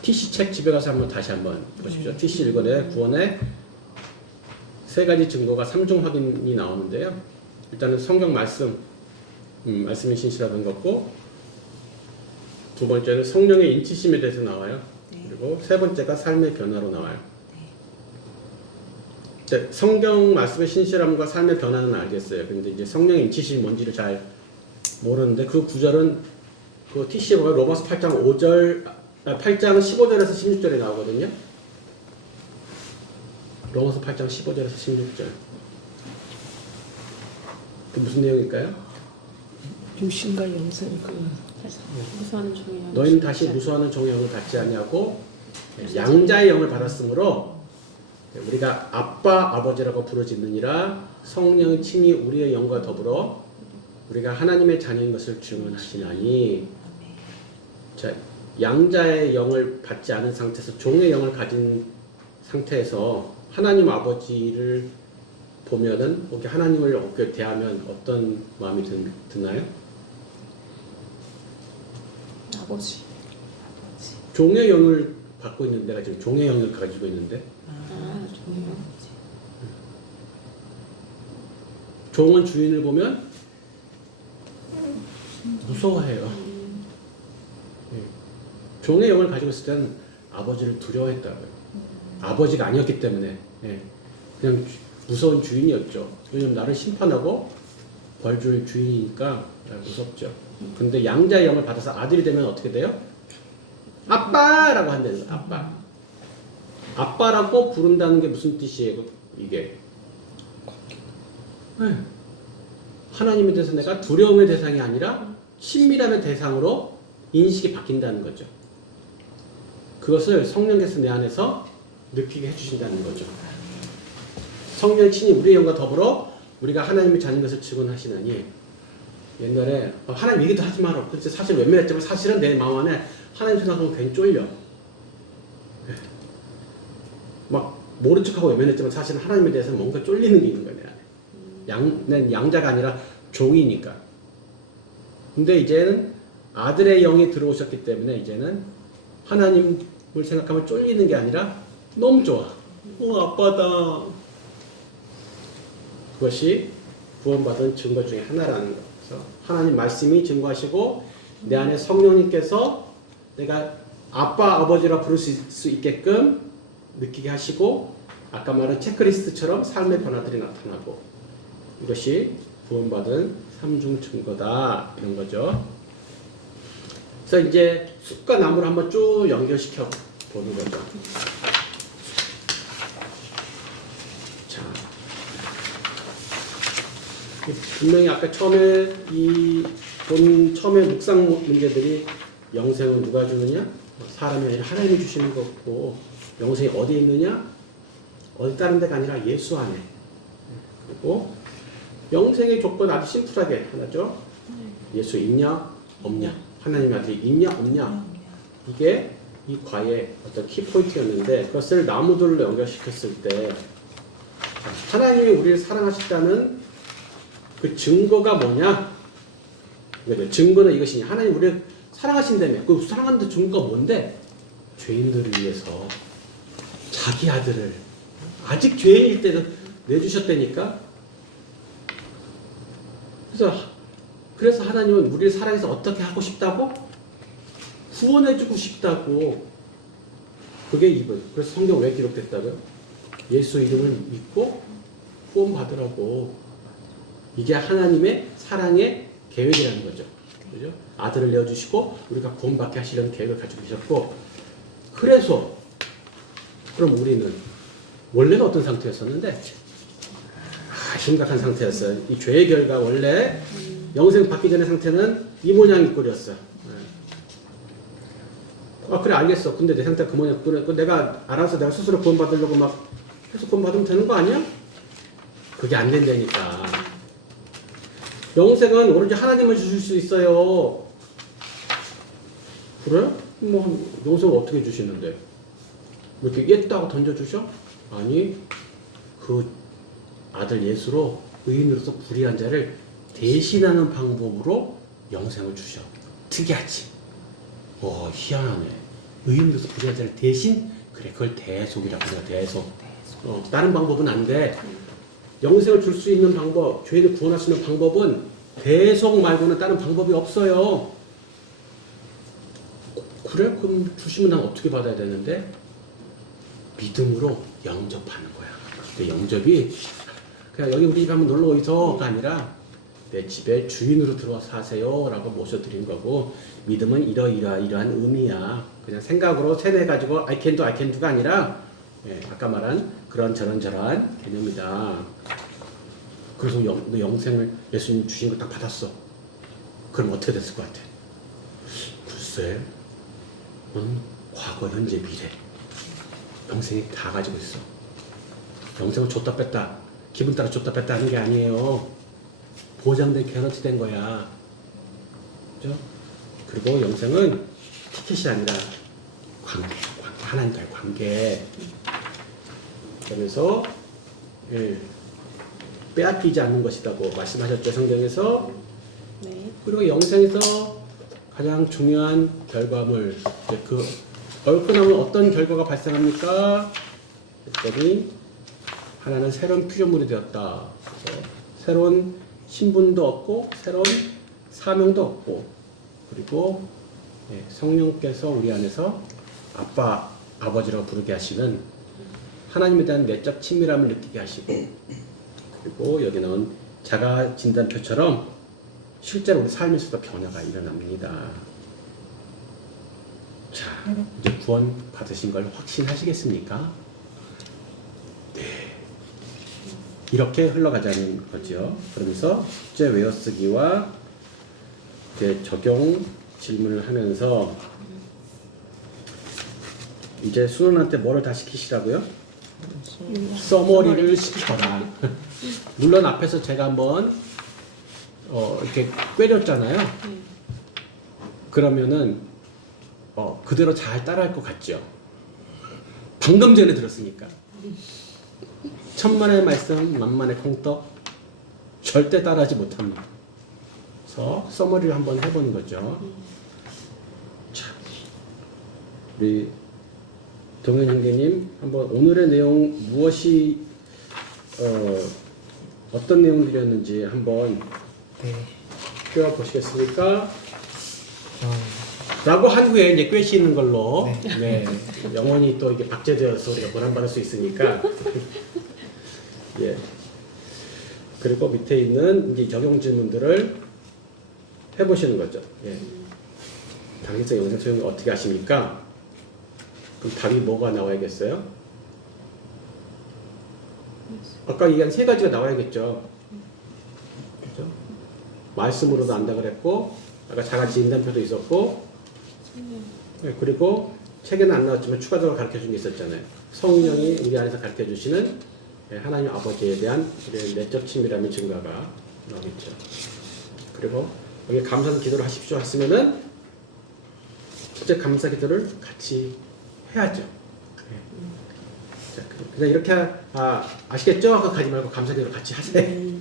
TC 책 집에 가서 다시 한번 보십시오. TC 1권에 구원의 3가지 증거가 3중 확인이 나오는데요. 일단은 성경 말씀이 신실하다는 것고, 두 번째는 성령의 인치심에 대해서 나와요. 그리고 세 번째가 삶의 변화로 나와요. 성경 말씀의 신실함과 삶의 변화는 알겠어요. 근데 이제 성령의 인치심이 뭔지를 잘 모르는데 그 구절은 그 TC에 보면 로마서 8장 15절에서 16절에 나오거든요. 로마서 8장 15절에서 16절. 그 무슨 내용일까요? 육신과 영생 무수하는 종의 영을 너희는 다시 무수하는 종의 영을 받지 아니하고 양자의 영을 받았으므로 우리가 아빠 아버지라고 부르짖느니라. 성령이 친히 우리의 영과 더불어 우리가 하나님의 자녀인 것을 증언하시나니. 자, 양자의 영을 받지 않은 상태에서 종의 영을 가진 상태에서 하나님 아버지를 보면은 혹시 하나님을 어떻게 대하면 어떤 마음이 드나요? 아버지. 종의 영을 받고 있는 내가 지금 종의 영을 가지고 있는데 종이요. 종은 주인을 보면 무서워해요. 종의 영을 가지고 있을 때는 아버지를 두려워했다고요. 아버지가 아니었기 때문에 그냥 무서운 주인이었죠. 왜냐면 나를 심판하고 벌 줄 주인이니까 무섭죠. 근데 양자의 영을 받아서 아들이 되면 어떻게 돼요? 아빠라고 한다는 거예요. 아빠. 아빠라고 부른다는 게 무슨 뜻이에요? 이게 하나님에 대해서 내가 두려움의 대상이 아니라 친밀함의 대상으로 인식이 바뀐다는 거죠. 그것을 성령께서 내 안에서 느끼게 해주신다는 거죠. 성령 친히 우리의 영과 더불어 우리가 하나님의 자녀인 것을 증언하시나니. 옛날에 하나님 얘기도 하지 마라. 그치, 사실 외면했지만 사실은 내 마음 안에 하나님 생각하면 괜히 쫄려. 막 모른 척하고 외면했지만 사실은 하나님에 대해서 뭔가 쫄리는 게 있는 거야, 내 안에. 난 양자가 아니라 종이니까. 근데 이제는 아들의 영이 들어오셨기 때문에 이제는 하나님을 생각하면 쫄리는 게 아니라 너무 좋아. 아빠다. 그것이 구원받은 증거 중에 하나라는 거. 그래서 하나님 말씀이 증거하시고 내 안에 성령님께서 내가 아빠, 아버지라 부를 수 있게끔 느끼게 하시고 아까 말한 체크리스트처럼 삶의 변화들이 나타나고 이것이 구원받은 삼중 증거다 이런 거죠. 그래서 이제 숲과 나무를 한번 쭉 연결시켜 보는 거죠. 자, 분명히 아까 처음에 처음에 묵상 문제들이 영생은 누가 주느냐? 사람이 아니라 하나님이 주시는 거고 영생이 어디에 있느냐? 어디 다른 데가 아니라 예수 안에. 그리고 영생의 조건 아주 심플하게 하나죠. 예수 있냐 없냐, 하나님의 아들이 있냐 없냐, 이게 이 과의 어떤 키포인트였는데 그것을 나무들로 연결시켰을 때 하나님이 우리를 사랑하셨다는 그 증거가 뭐냐? 증거는 이것이냐? 하나님 우리를 사랑하신다며. 그 사랑하는 증거가 뭔데? 죄인들을 위해서 자기 아들을 아직 죄인일 때도 내주셨다니까. 그래서 하나님은 우리를 사랑해서 어떻게 하고 싶다고? 구원해주고 싶다고. 그게 이분. 그래서 성경 왜 기록됐다고요? 예수 이름을 믿고 구원받으라고. 이게 하나님의 사랑의 계획이라는 거죠. 그죠? 아들을 내어주시고 우리가 구원받게 하시려는 계획을 가지고 계셨고, 그래서 그럼 우리는 원래는 어떤 상태였었는데 심각한 상태였어요. 이 죄의 결과 원래 영생 받기 전의 상태는 이 모양이 꼴이었어요. 그래 알겠어. 근데 내 상태가 그 모양 그래. 내가 알아서 내가 스스로 구원받으려고 막 해서 구원받으면 되는 거 아니야? 그게 안 된다니까. 영생은 오로지 하나님을 주실 수 있어요. 그래? 뭐 영생을 어떻게 주시는데? 이렇게 옛다고 던져주셔? 아니, 그 아들 예수로 의인으로서 불의한 자를 대신하는 방법으로 영생을 주셔. 특이하지? 희한하네. 의인으로서 불의한 자를 대신? 그래, 그걸 대속이라고 해요. 대속. 다른 방법은 안 돼. 영생을 줄 수 있는 방법, 죄인을 구원할 수 있는 방법은 대속 말고는 다른 방법이 없어요. 그래? 그럼 주시면 난 어떻게 받아야 되는데? 믿음으로 영접하는 거야. 근데 영접이 그냥 여기 우리 집에 한번 놀러 오이소가 아니라 내 집에 주인으로 들어와서 사세요 라고 모셔드린 거고, 믿음은 이러한 의미야. 그냥 생각으로 세뇌해가지고 I can do가 아니라 아까 말한 그런 저런 개념이다. 그래서 너 영생을 예수님 주신 거 딱 받았어. 그럼 어떻게 됐을 것 같아? 글쎄, 과거, 현재, 미래 영생이 다 가지고 있어. 영생을 줬다 뺐다, 기분 따라 줬다 뺐다 하는 게 아니에요. 보장된 개런티된 거야. 그죠? 그리고 영생은 티켓이 아니라 관계, 하나님과의 관계. 그러면서 빼앗기지 않는 것이라고 말씀하셨죠, 성경에서. 네. 그리고 영생에서 가장 중요한 결과물, 그 얽고 나면 어떤 결과가 발생합니까? 그랬더니 하나는 새로운 피조물이 되었다. 그래서 새로운 신분도 얻고 새로운 사명도 얻고, 그리고 성령께서 우리 안에서 아빠, 아버지라고 부르게 하시는 하나님에 대한 내적 친밀함을 느끼게 하시고, 그리고 여기 나온 자가 진단표처럼 실제로 우리 삶에서도 변화가 일어납니다. 자, 이제 구원 받으신 걸 확신하시겠습니까? 네. 이렇게 흘러가자는 거죠. 그러면서 숙제 외워쓰기와 이제 적용 질문을 하면서 이제 수원한테 뭐를 다 시키시라고요? 써머리를 시켜라. 물론 앞에서 제가 한번 이렇게 꿰렸잖아요. 그러면은 그대로 잘 따라할 것 같죠. 방금 전에 들었으니까. 천만의 말씀, 만만의 콩떡 절대 따라하지 못합니다. 그래서 써머리를 한번 해보는 거죠. 자, 우리 동현 형제님 한번 오늘의 내용 무엇이 어떤 내용들이었는지 한번 네. 꿰어 보시겠습니까? 어, 라고 한 후에 이제 꿰시는 걸로 네. 네. 영원히 또 이게 박제되어서 우리가 고난받을 수 있으니까 예. 그리고 밑에 있는 이제 적용 질문들을 해보시는 거죠. 예. 당위성 영상 소용을 어떻게 하십니까? 그럼 답이 뭐가 나와야겠어요? 아까 얘기한 세 가지가 나와야겠죠. 그죠? 말씀으로도 안다 그랬고, 아까 자가지 인단표도 있었고, 네, 그리고 책에는 안 나왔지만 추가적으로 가르쳐 준 게 있었잖아요. 성령이 우리 안에서 가르쳐 주시는 하나님 아버지에 대한 우리의 내적 친밀함의 증가가 나오겠죠. 그리고 여기 감사 기도를 하십시오 했으면은 실제 감사 기도를 같이 해야죠. 자, 그냥 이렇게 아시겠죠? 하고 가지 말고 감사 기도를 같이 하세요. 네.